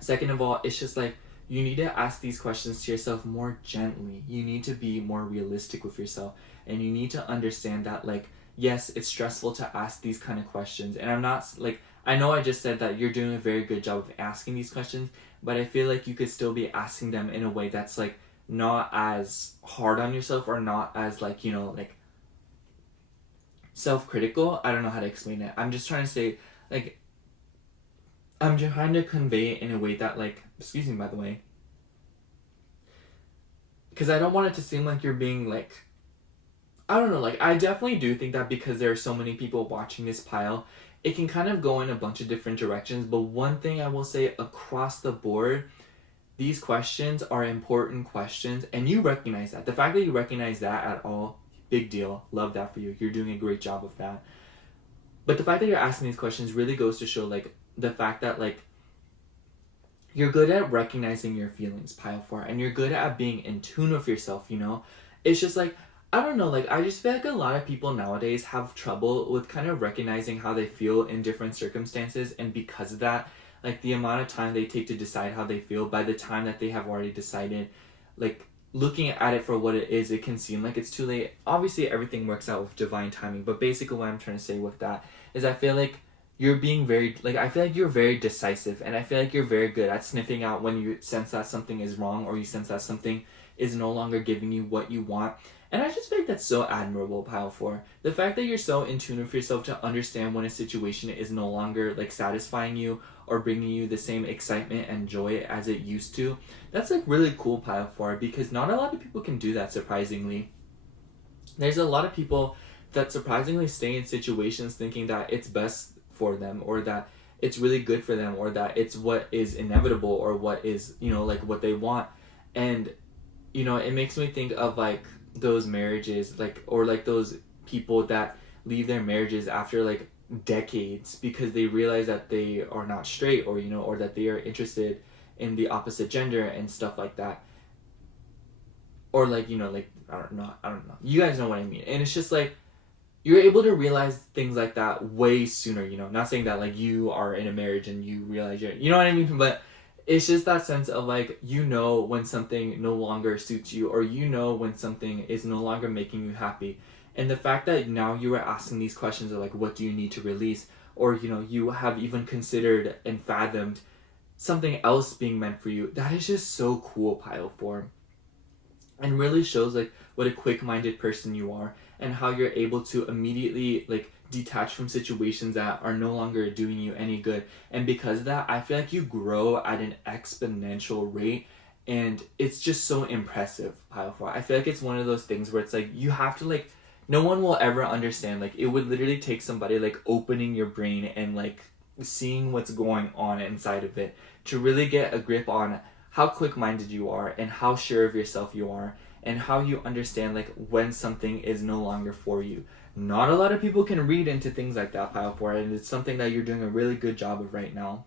Second of all, it's just like you need to ask these questions to yourself more gently. You need to be more realistic with yourself, and you need to understand that like, yes, it's stressful to ask these kind of questions. And I'm not like, I know I just said that you're doing a very good job of asking these questions, but I feel like you could still be asking them in a way that's like not as hard on yourself or not as like, you know, like self-critical. I don't know how to explain it. I'm just trying to say like, I'm trying to convey it in a way that like, excuse me by the way, because I don't want it to seem like you're being like, I don't know, like I definitely do think that because there are so many people watching this pile, it can kind of go in a bunch of different directions. But one thing I will say across the board, these questions are important questions, and you recognize that. The fact that you recognize that at all, big deal. Love that for you. You're doing a great job of that. But the fact that you're asking these questions really goes to show like the fact that like you're good at recognizing your feelings, pile 4, and you're good at being in tune with yourself, you know? It's just like, I don't know, like I just feel like a lot of people nowadays have trouble with kind of recognizing how they feel in different circumstances, and because of that, Like the amount of time they take to decide how they feel, by the time that they have already decided, like looking at it for what it is, it can seem like it's too late. Obviously everything works out with divine timing, but basically what I'm trying to say with that is I feel like you're being very, like, I feel like you're very decisive, and I feel like you're very good at sniffing out when you sense that something is wrong, or you sense that something is no longer giving you what you want. And I just feel like that's so admirable, Pile 4. The fact that you're so in tune with yourself to understand when a situation is no longer like satisfying you or bringing you the same excitement and joy as it used to, that's like really cool, Pile 4, because not a lot of people can do that, surprisingly. There's a lot of people that surprisingly stay in situations thinking that it's best for them, or that it's really good for them, or that it's what is inevitable, or what is, you know, like what they want. And, you know, it makes me think of like those marriages, like, or like those people that leave their marriages after like decades because they realize that they are not straight, or, you know, or that they are interested in the opposite gender and stuff like that. Or like, you know, like, I don't know, you guys know what I mean. And it's just like, you're able to realize things like that way sooner, you know. Not saying that like you are in a marriage and you realize you know what I mean, but it's just that sense of like, you know, when something no longer suits you, or you know when something is no longer making you happy. And the fact that now you are asking these questions of like, what do you need to release, or, you know, you have even considered and fathomed something else being meant for you, that is just so cool, Pile 4. And really shows like what a quick-minded person you are, and how you're able to immediately like detach from situations that are no longer doing you any good. And because of that, I feel like you grow at an exponential rate, and it's just so impressive, Pile 4. I feel like it's one of those things where it's like, you have to like, no one will ever understand. Like, it would literally take somebody like opening your brain and like seeing what's going on inside of it to really get a grip on how quick-minded you are, and how sure of yourself you are, and how you understand like when something is no longer for you. Not a lot of people can read into things like that, Pile 4, and it's something that you're doing a really good job of right now.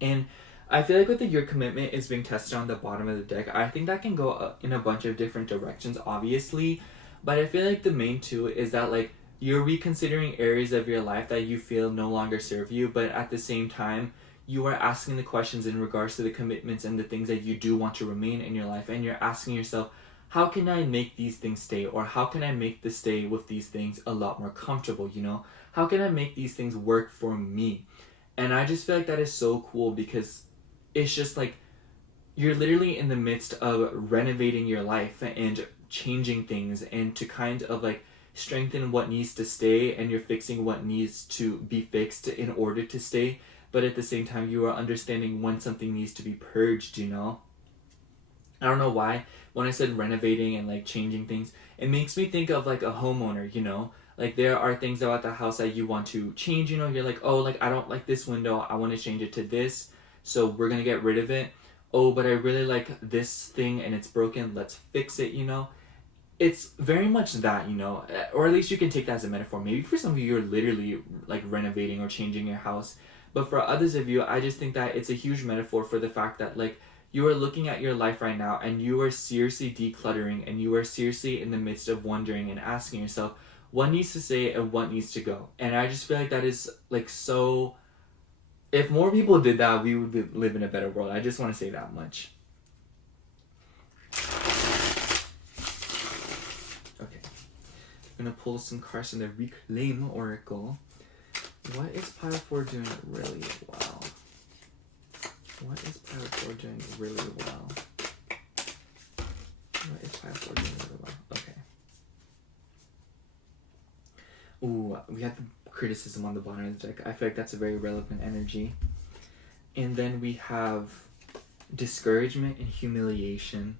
And I feel like with your commitment is being tested on the bottom of the deck, I think that can go in a bunch of different directions, obviously, but I feel like the main two is that like you're reconsidering areas of your life that you feel no longer serve you, but at the same time, you are asking the questions in regards to the commitments and the things that you do want to remain in your life, and you're asking yourself, how can I make these things stay, or how can I make the stay with these things a lot more comfortable, you know? How can I make these things work for me? And I just feel like that is so cool, because it's just like, you're literally in the midst of renovating your life and changing things, and to kind of like strengthen what needs to stay, and you're fixing what needs to be fixed in order to stay. But at the same time, you are understanding when something needs to be purged, you know? I don't know why, when I said renovating and like changing things, it makes me think of like a homeowner, you know? Like, there are things about the house that you want to change, you know? You're like, oh, like, I don't like this window, I want to change it to this, so we're gonna get rid of it. Oh, but I really like this thing and it's broken, let's fix it, you know? It's very much that, you know? Or at least you can take that as a metaphor. Maybe for some of you, you're literally like renovating or changing your house. But for others of you, I just think that it's a huge metaphor for the fact that like you are looking at your life right now, and you are seriously decluttering, and you are seriously in the midst of wondering and asking yourself what needs to stay and what needs to go. And I just feel like that is like so, if more people did that, we would live in a better world. I just want to say that much. Okay, I'm gonna pull some cards from the Reclaim Oracle. What is Pile 4 doing really well? What is Pile 4 doing really well? What is Pile 4 doing really well? Okay. Ooh, we have the criticism on the bottom of the deck. I feel like that's a very relevant energy. And then we have discouragement and humiliation.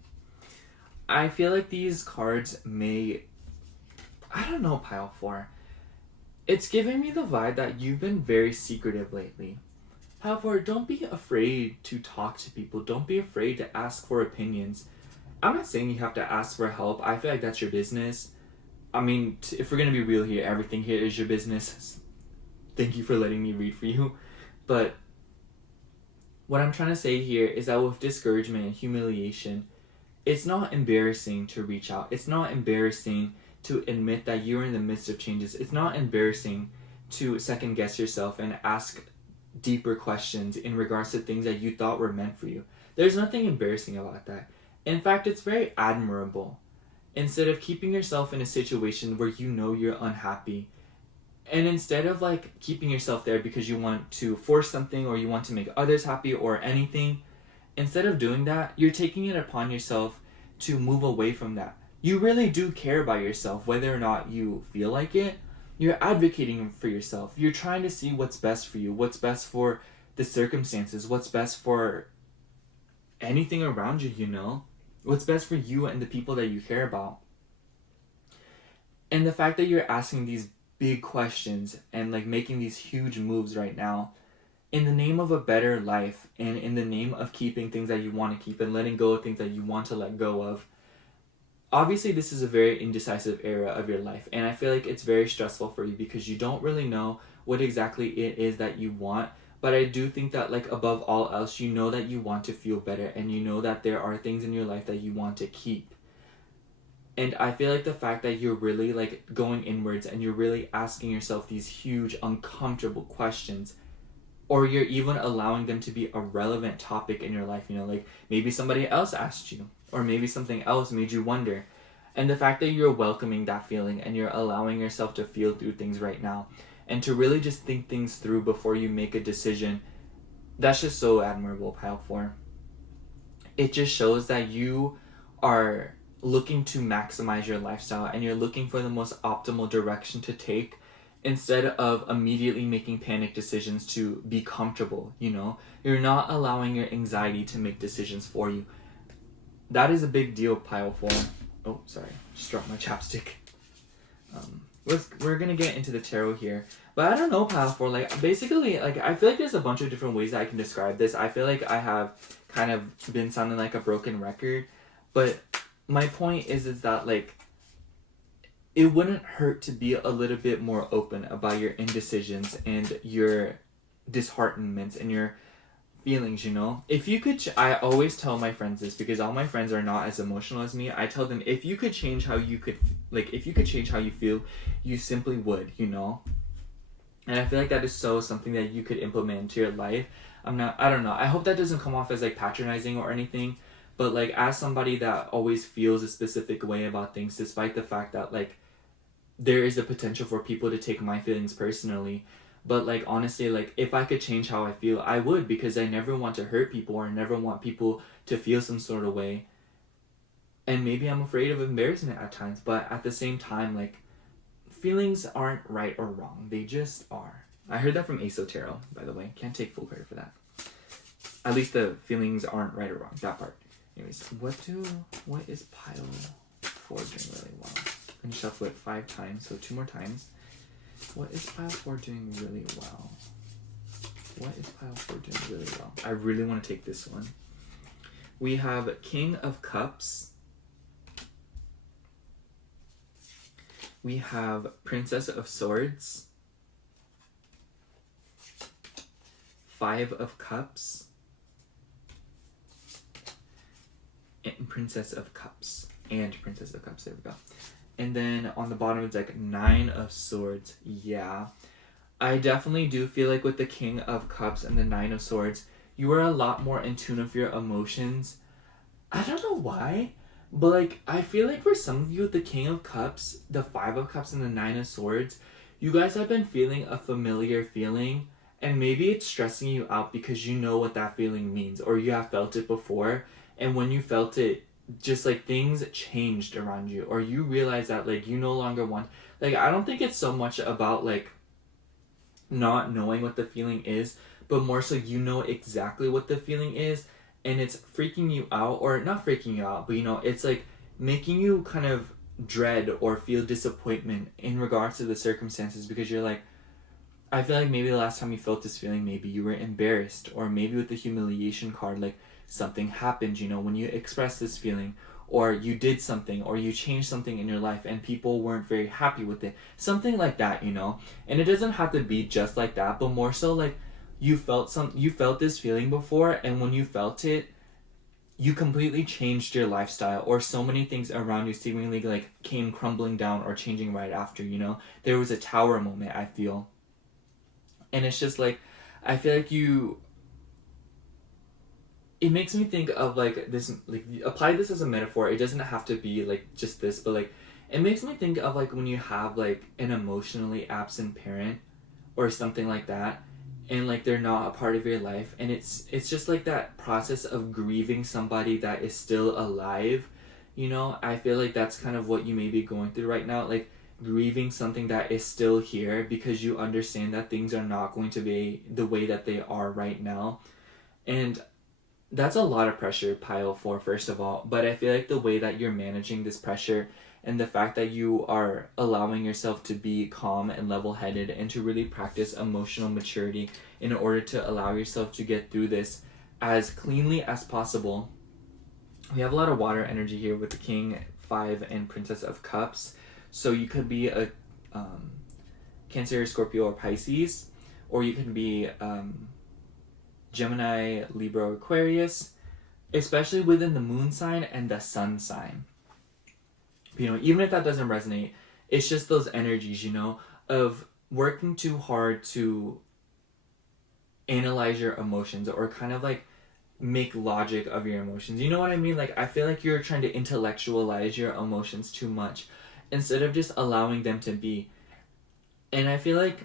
I feel like these cards may... I don't know, Pile 4. It's giving me the vibe that you've been very secretive lately. However, don't be afraid to talk to people. Don't be afraid to ask for opinions. I'm not saying you have to ask for help. I feel like that's your business. I mean, if we're going to be real here, everything here is your business. Thank you for letting me read for you. But what I'm trying to say here is that with discouragement and humiliation, it's not embarrassing to reach out. It's not embarrassing to admit that you're in the midst of changes. It's not embarrassing to second guess yourself and ask deeper questions in regards to things that you thought were meant for you. There's nothing embarrassing about that. In fact, it's very admirable. Instead of keeping yourself in a situation where you know you're unhappy, and instead of like keeping yourself there because you want to force something or you want to make others happy or anything, instead of doing that, you're taking it upon yourself to move away from that. You really do care about yourself, whether or not you feel like it. You're advocating for yourself. You're trying to see what's best for you, what's best for the circumstances, what's best for anything around you, you know? What's best for you and the people that you care about. And the fact that you're asking these big questions and like making these huge moves right now in the name of a better life and in the name of keeping things that you want to keep and letting go of things that you want to let go of. Obviously, this is a very indecisive era of your life, and I feel like it's very stressful for you because you don't really know what exactly it is that you want. But I do think that, like, above all else, you know that you want to feel better, and you know that there are things in your life that you want to keep. And I feel like the fact that you're really, like, going inwards and you're really asking yourself these huge, uncomfortable questions, or you're even allowing them to be a relevant topic in your life, you know, like, maybe somebody else asked you, or maybe something else made you wonder. And the fact that you're welcoming that feeling and you're allowing yourself to feel through things right now and to really just think things through before you make a decision, that's just so admirable, Pile 4. It just shows that you are looking to maximize your lifestyle and you're looking for the most optimal direction to take instead of immediately making panic decisions to be comfortable, you know? You're not allowing your anxiety to make decisions for you. That is a big deal, Pile 4. Oh, sorry. Just dropped my chapstick. We're gonna get into the tarot here. But I don't know, Pile 4. Like, basically, like, I feel like there's a bunch of different ways that I can describe this. I feel like I have kind of been sounding like a broken record. But my point is that, like, it wouldn't hurt to be a little bit more open about your indecisions and your disheartenments and your feelings, you know? If you could, I always tell my friends this because all my friends are not as emotional as me. I tell them, if you could change how you could, like, if you could change how you feel, you simply would, you know? And I feel like that is so something that you could implement into your life. I don't know. I hope that doesn't come off as, like, patronizing or anything. But, like, as somebody that always feels a specific way about things, despite the fact that, like, there is a potential for people to take my feelings personally. But, like, honestly, like, if I could change how I feel, I would, because I never want to hurt people or never want people to feel some sort of way. And maybe I'm afraid of embarrassing it at times, but at the same time, like, feelings aren't right or wrong. They just are. I heard that from Aso Tarot, by the way. Can't take full credit for that. At least the feelings aren't right or wrong. That part. Anyways, what is Pile 4 doing really well? I'm gonna shuffle it 5 times, so 2 more times. What is Pile 4 doing really well? What is Pile 4 doing really well? I really want to take this one. We have King of Cups. We have Princess of Swords. 5 of Cups. And Princess of Cups. And Princess of Cups, there we go. And then on the bottom it's like 9 of Swords. Yeah. I definitely do feel like with the King of Cups and the 9 of Swords, you are a lot more in tune with your emotions. I don't know why, but like I feel like for some of you with the King of Cups, the 5 of Cups and the 9 of Swords, you guys have been feeling a familiar feeling, and maybe it's stressing you out because you know what that feeling means, or you have felt it before, and when you felt it, just like things changed around you, or you realize that like you no longer want, like I don't think it's so much about like not knowing what the feeling is, but more so you know exactly what the feeling is, and it's freaking you out, or not freaking you out, but you know, it's like making you kind of dread or feel disappointment in regards to the circumstances, because you're like, I feel like maybe the last time you felt this feeling, maybe you were embarrassed, or maybe with the humiliation card, like something happened, you know, when you expressed this feeling, or you did something, or you changed something in your life and people weren't very happy with it. Something like that, you know? And it doesn't have to be just like that, but more so like you felt this feeling before, and when you felt it, you completely changed your lifestyle, or so many things around you seemingly like came crumbling down or changing right after, you know? There was a tower moment, I feel. And it's just like, I feel like it makes me think of like this, like apply this as a metaphor. It doesn't have to be like just this, but like it makes me think of like when you have like an emotionally absent parent or something like that, and like they're not a part of your life, and it's just like that process of grieving somebody that is still alive. I feel like that's kind of what you may be going through right now, like grieving something that is still here because you understand that things are not going to be the way that they are right now. And that's a lot of pressure, pile 4, first of all, but I feel like the way that you're managing this pressure and the fact that you are allowing yourself to be calm and level-headed and to really practice emotional maturity in order to allow yourself to get through this as cleanly as possible. We have a lot of water energy here with the King 5 and Princess of Cups, so you could be a Cancer, Scorpio, or Pisces, or you can be Gemini, Libra, Aquarius, especially within the moon sign and the sun sign. Even if that doesn't resonate, it's just those energies, of working too hard to analyze your emotions or kind of like make logic of your emotions. You know what I mean? Like, I feel like you're trying to intellectualize your emotions too much instead of just allowing them to be. And I feel like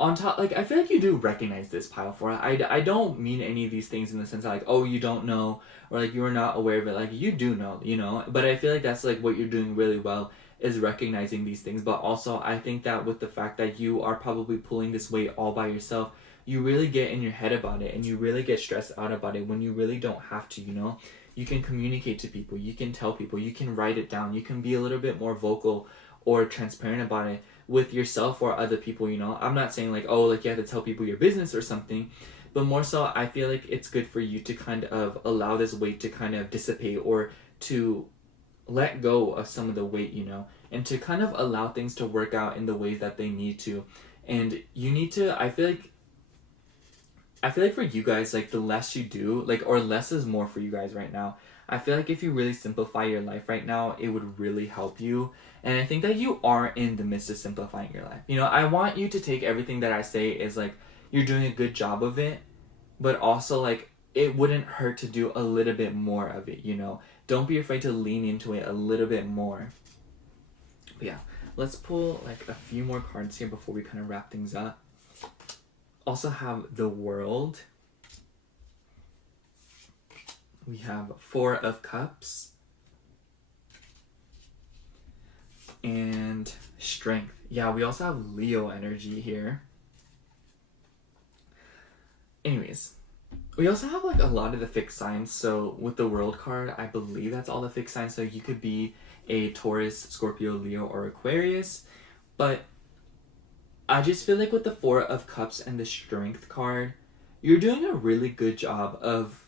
on top, like, I feel like you do recognize this, pile 4. I don't mean any of these things in the sense of like, oh, you don't know, or like you are not aware of it. Like, you do know, but I feel like that's like what you're doing really well is recognizing these things. But also I think that with the fact that you are probably pulling this weight all by yourself, you really get in your head about it and you really get stressed out about it when you really don't have to. You can communicate to people, you can tell people, you can write it down, you can be a little bit more vocal or transparent about it with yourself or other people. I'm not saying like, oh, like you have to tell people your business or something, but more so I feel like it's good for you to kind of allow this weight to kind of dissipate or to let go of some of the weight, and to kind of allow things to work out in the ways that they need to. And you need to, I feel like for you guys, like the less you do, like, or less is more for you guys right now. I feel like if you really simplify your life right now, it would really help you. And I think that you are in the midst of simplifying your life. I want you to take everything that I say as like, you're doing a good job of it, but also like, it wouldn't hurt to do a little bit more of it, Don't be afraid to lean into it a little bit more. But yeah, let's pull like a few more cards here before we kind of wrap things up. Also have the World. We have 4 of Cups. And Strength. Yeah, we also have Leo energy here. Anyways, we also have like a lot of the fixed signs. So with the World card, I believe that's all the fixed signs. So you could be a Taurus, Scorpio, Leo, or Aquarius. But I just feel like with the 4 of Cups and the Strength card, you're doing a really good job of,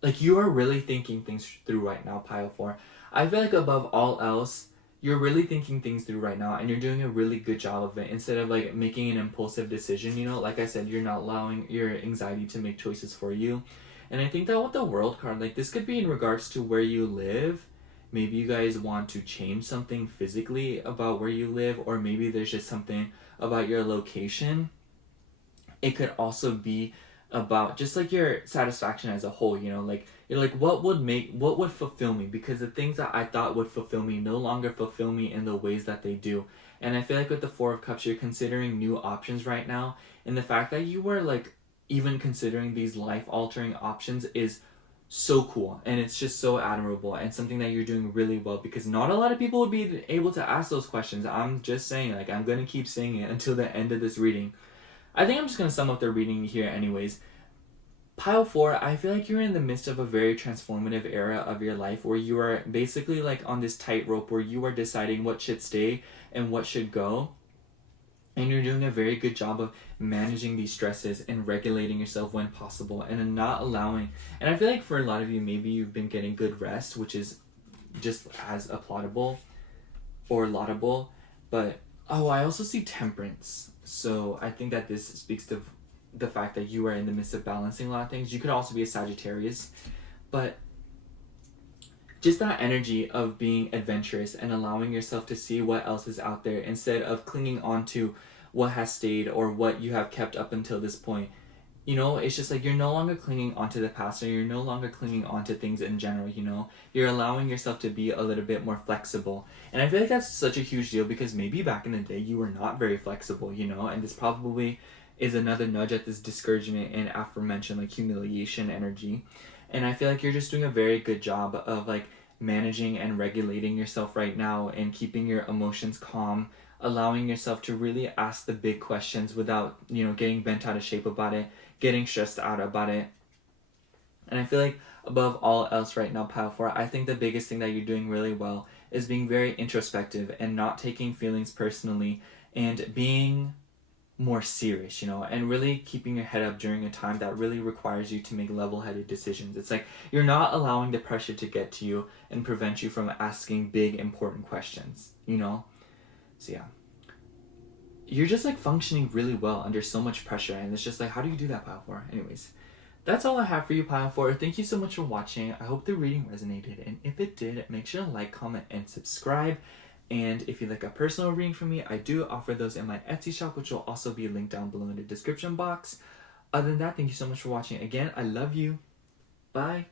like, you are really thinking things through right now, pile 4. I feel like above all else, you're really thinking things through right now, and you're doing a really good job of it instead of like making an impulsive decision. Like I said, you're not allowing your anxiety to make choices for you. And I think that with the World card, like, this could be in regards to where you live. Maybe you guys want to change something physically about where you live, or maybe there's just something about your location. It could also be about just like your satisfaction as a whole, like you're like, what would fulfill me, because the things that I thought would fulfill me no longer fulfill me in the ways that they do. And I feel like with the 4 of Cups, you're considering new options right now, and the fact that you were like even considering these life altering options is so cool, and it's just so admirable and something that you're doing really well, because not a lot of people would be able to ask those questions. I'm just saying, like, I'm gonna keep saying it until the end of this reading. I think I'm just gonna sum up the reading here anyways. Pile 4, I feel like you're in the midst of a very transformative era of your life where you are basically like on this tightrope where you are deciding what should stay and what should go. And you're doing a very good job of managing these stresses and regulating yourself when possible and not allowing. And I feel like for a lot of you, maybe you've been getting good rest, which is just as applaudable or laudable. But, I also see Temperance. So I think that this speaks to the fact that you are in the midst of balancing a lot of things. You could also be a Sagittarius. But just that energy of being adventurous and allowing yourself to see what else is out there instead of clinging on to what has stayed or what you have kept up until this point. You know, it's just like you're no longer clinging onto the past, or you're no longer clinging onto things in general, you know? You're allowing yourself to be a little bit more flexible. And I feel like that's such a huge deal because maybe back in the day you were not very flexible, you know? And this probably is another nudge at this discouragement and aforementioned like humiliation energy. And I feel like you're just doing a very good job of like managing and regulating yourself right now and keeping your emotions calm, allowing yourself to really ask the big questions without, you know, getting bent out of shape about it, getting stressed out about it. And I feel like above all else right now, Pile 4, I think the biggest thing that you're doing really well is being very introspective and not taking feelings personally and being more serious, you know, and really keeping your head up during a time that really requires you to make level-headed decisions. It's like you're not allowing the pressure to get to you and prevent you from asking big, important questions, you know? So yeah. You're just like functioning really well under so much pressure, and it's just like, how do you do that, Pile 4? Anyways, that's all I have for you, Pile 4. Thank you so much for watching. I hope the reading resonated, and if it did, make sure to like, comment, and subscribe. And if you'd like a personal reading from me, I do offer those in my Etsy shop, which will also be linked down below in the description box. Other than that, thank you so much for watching. Again, I love you. Bye.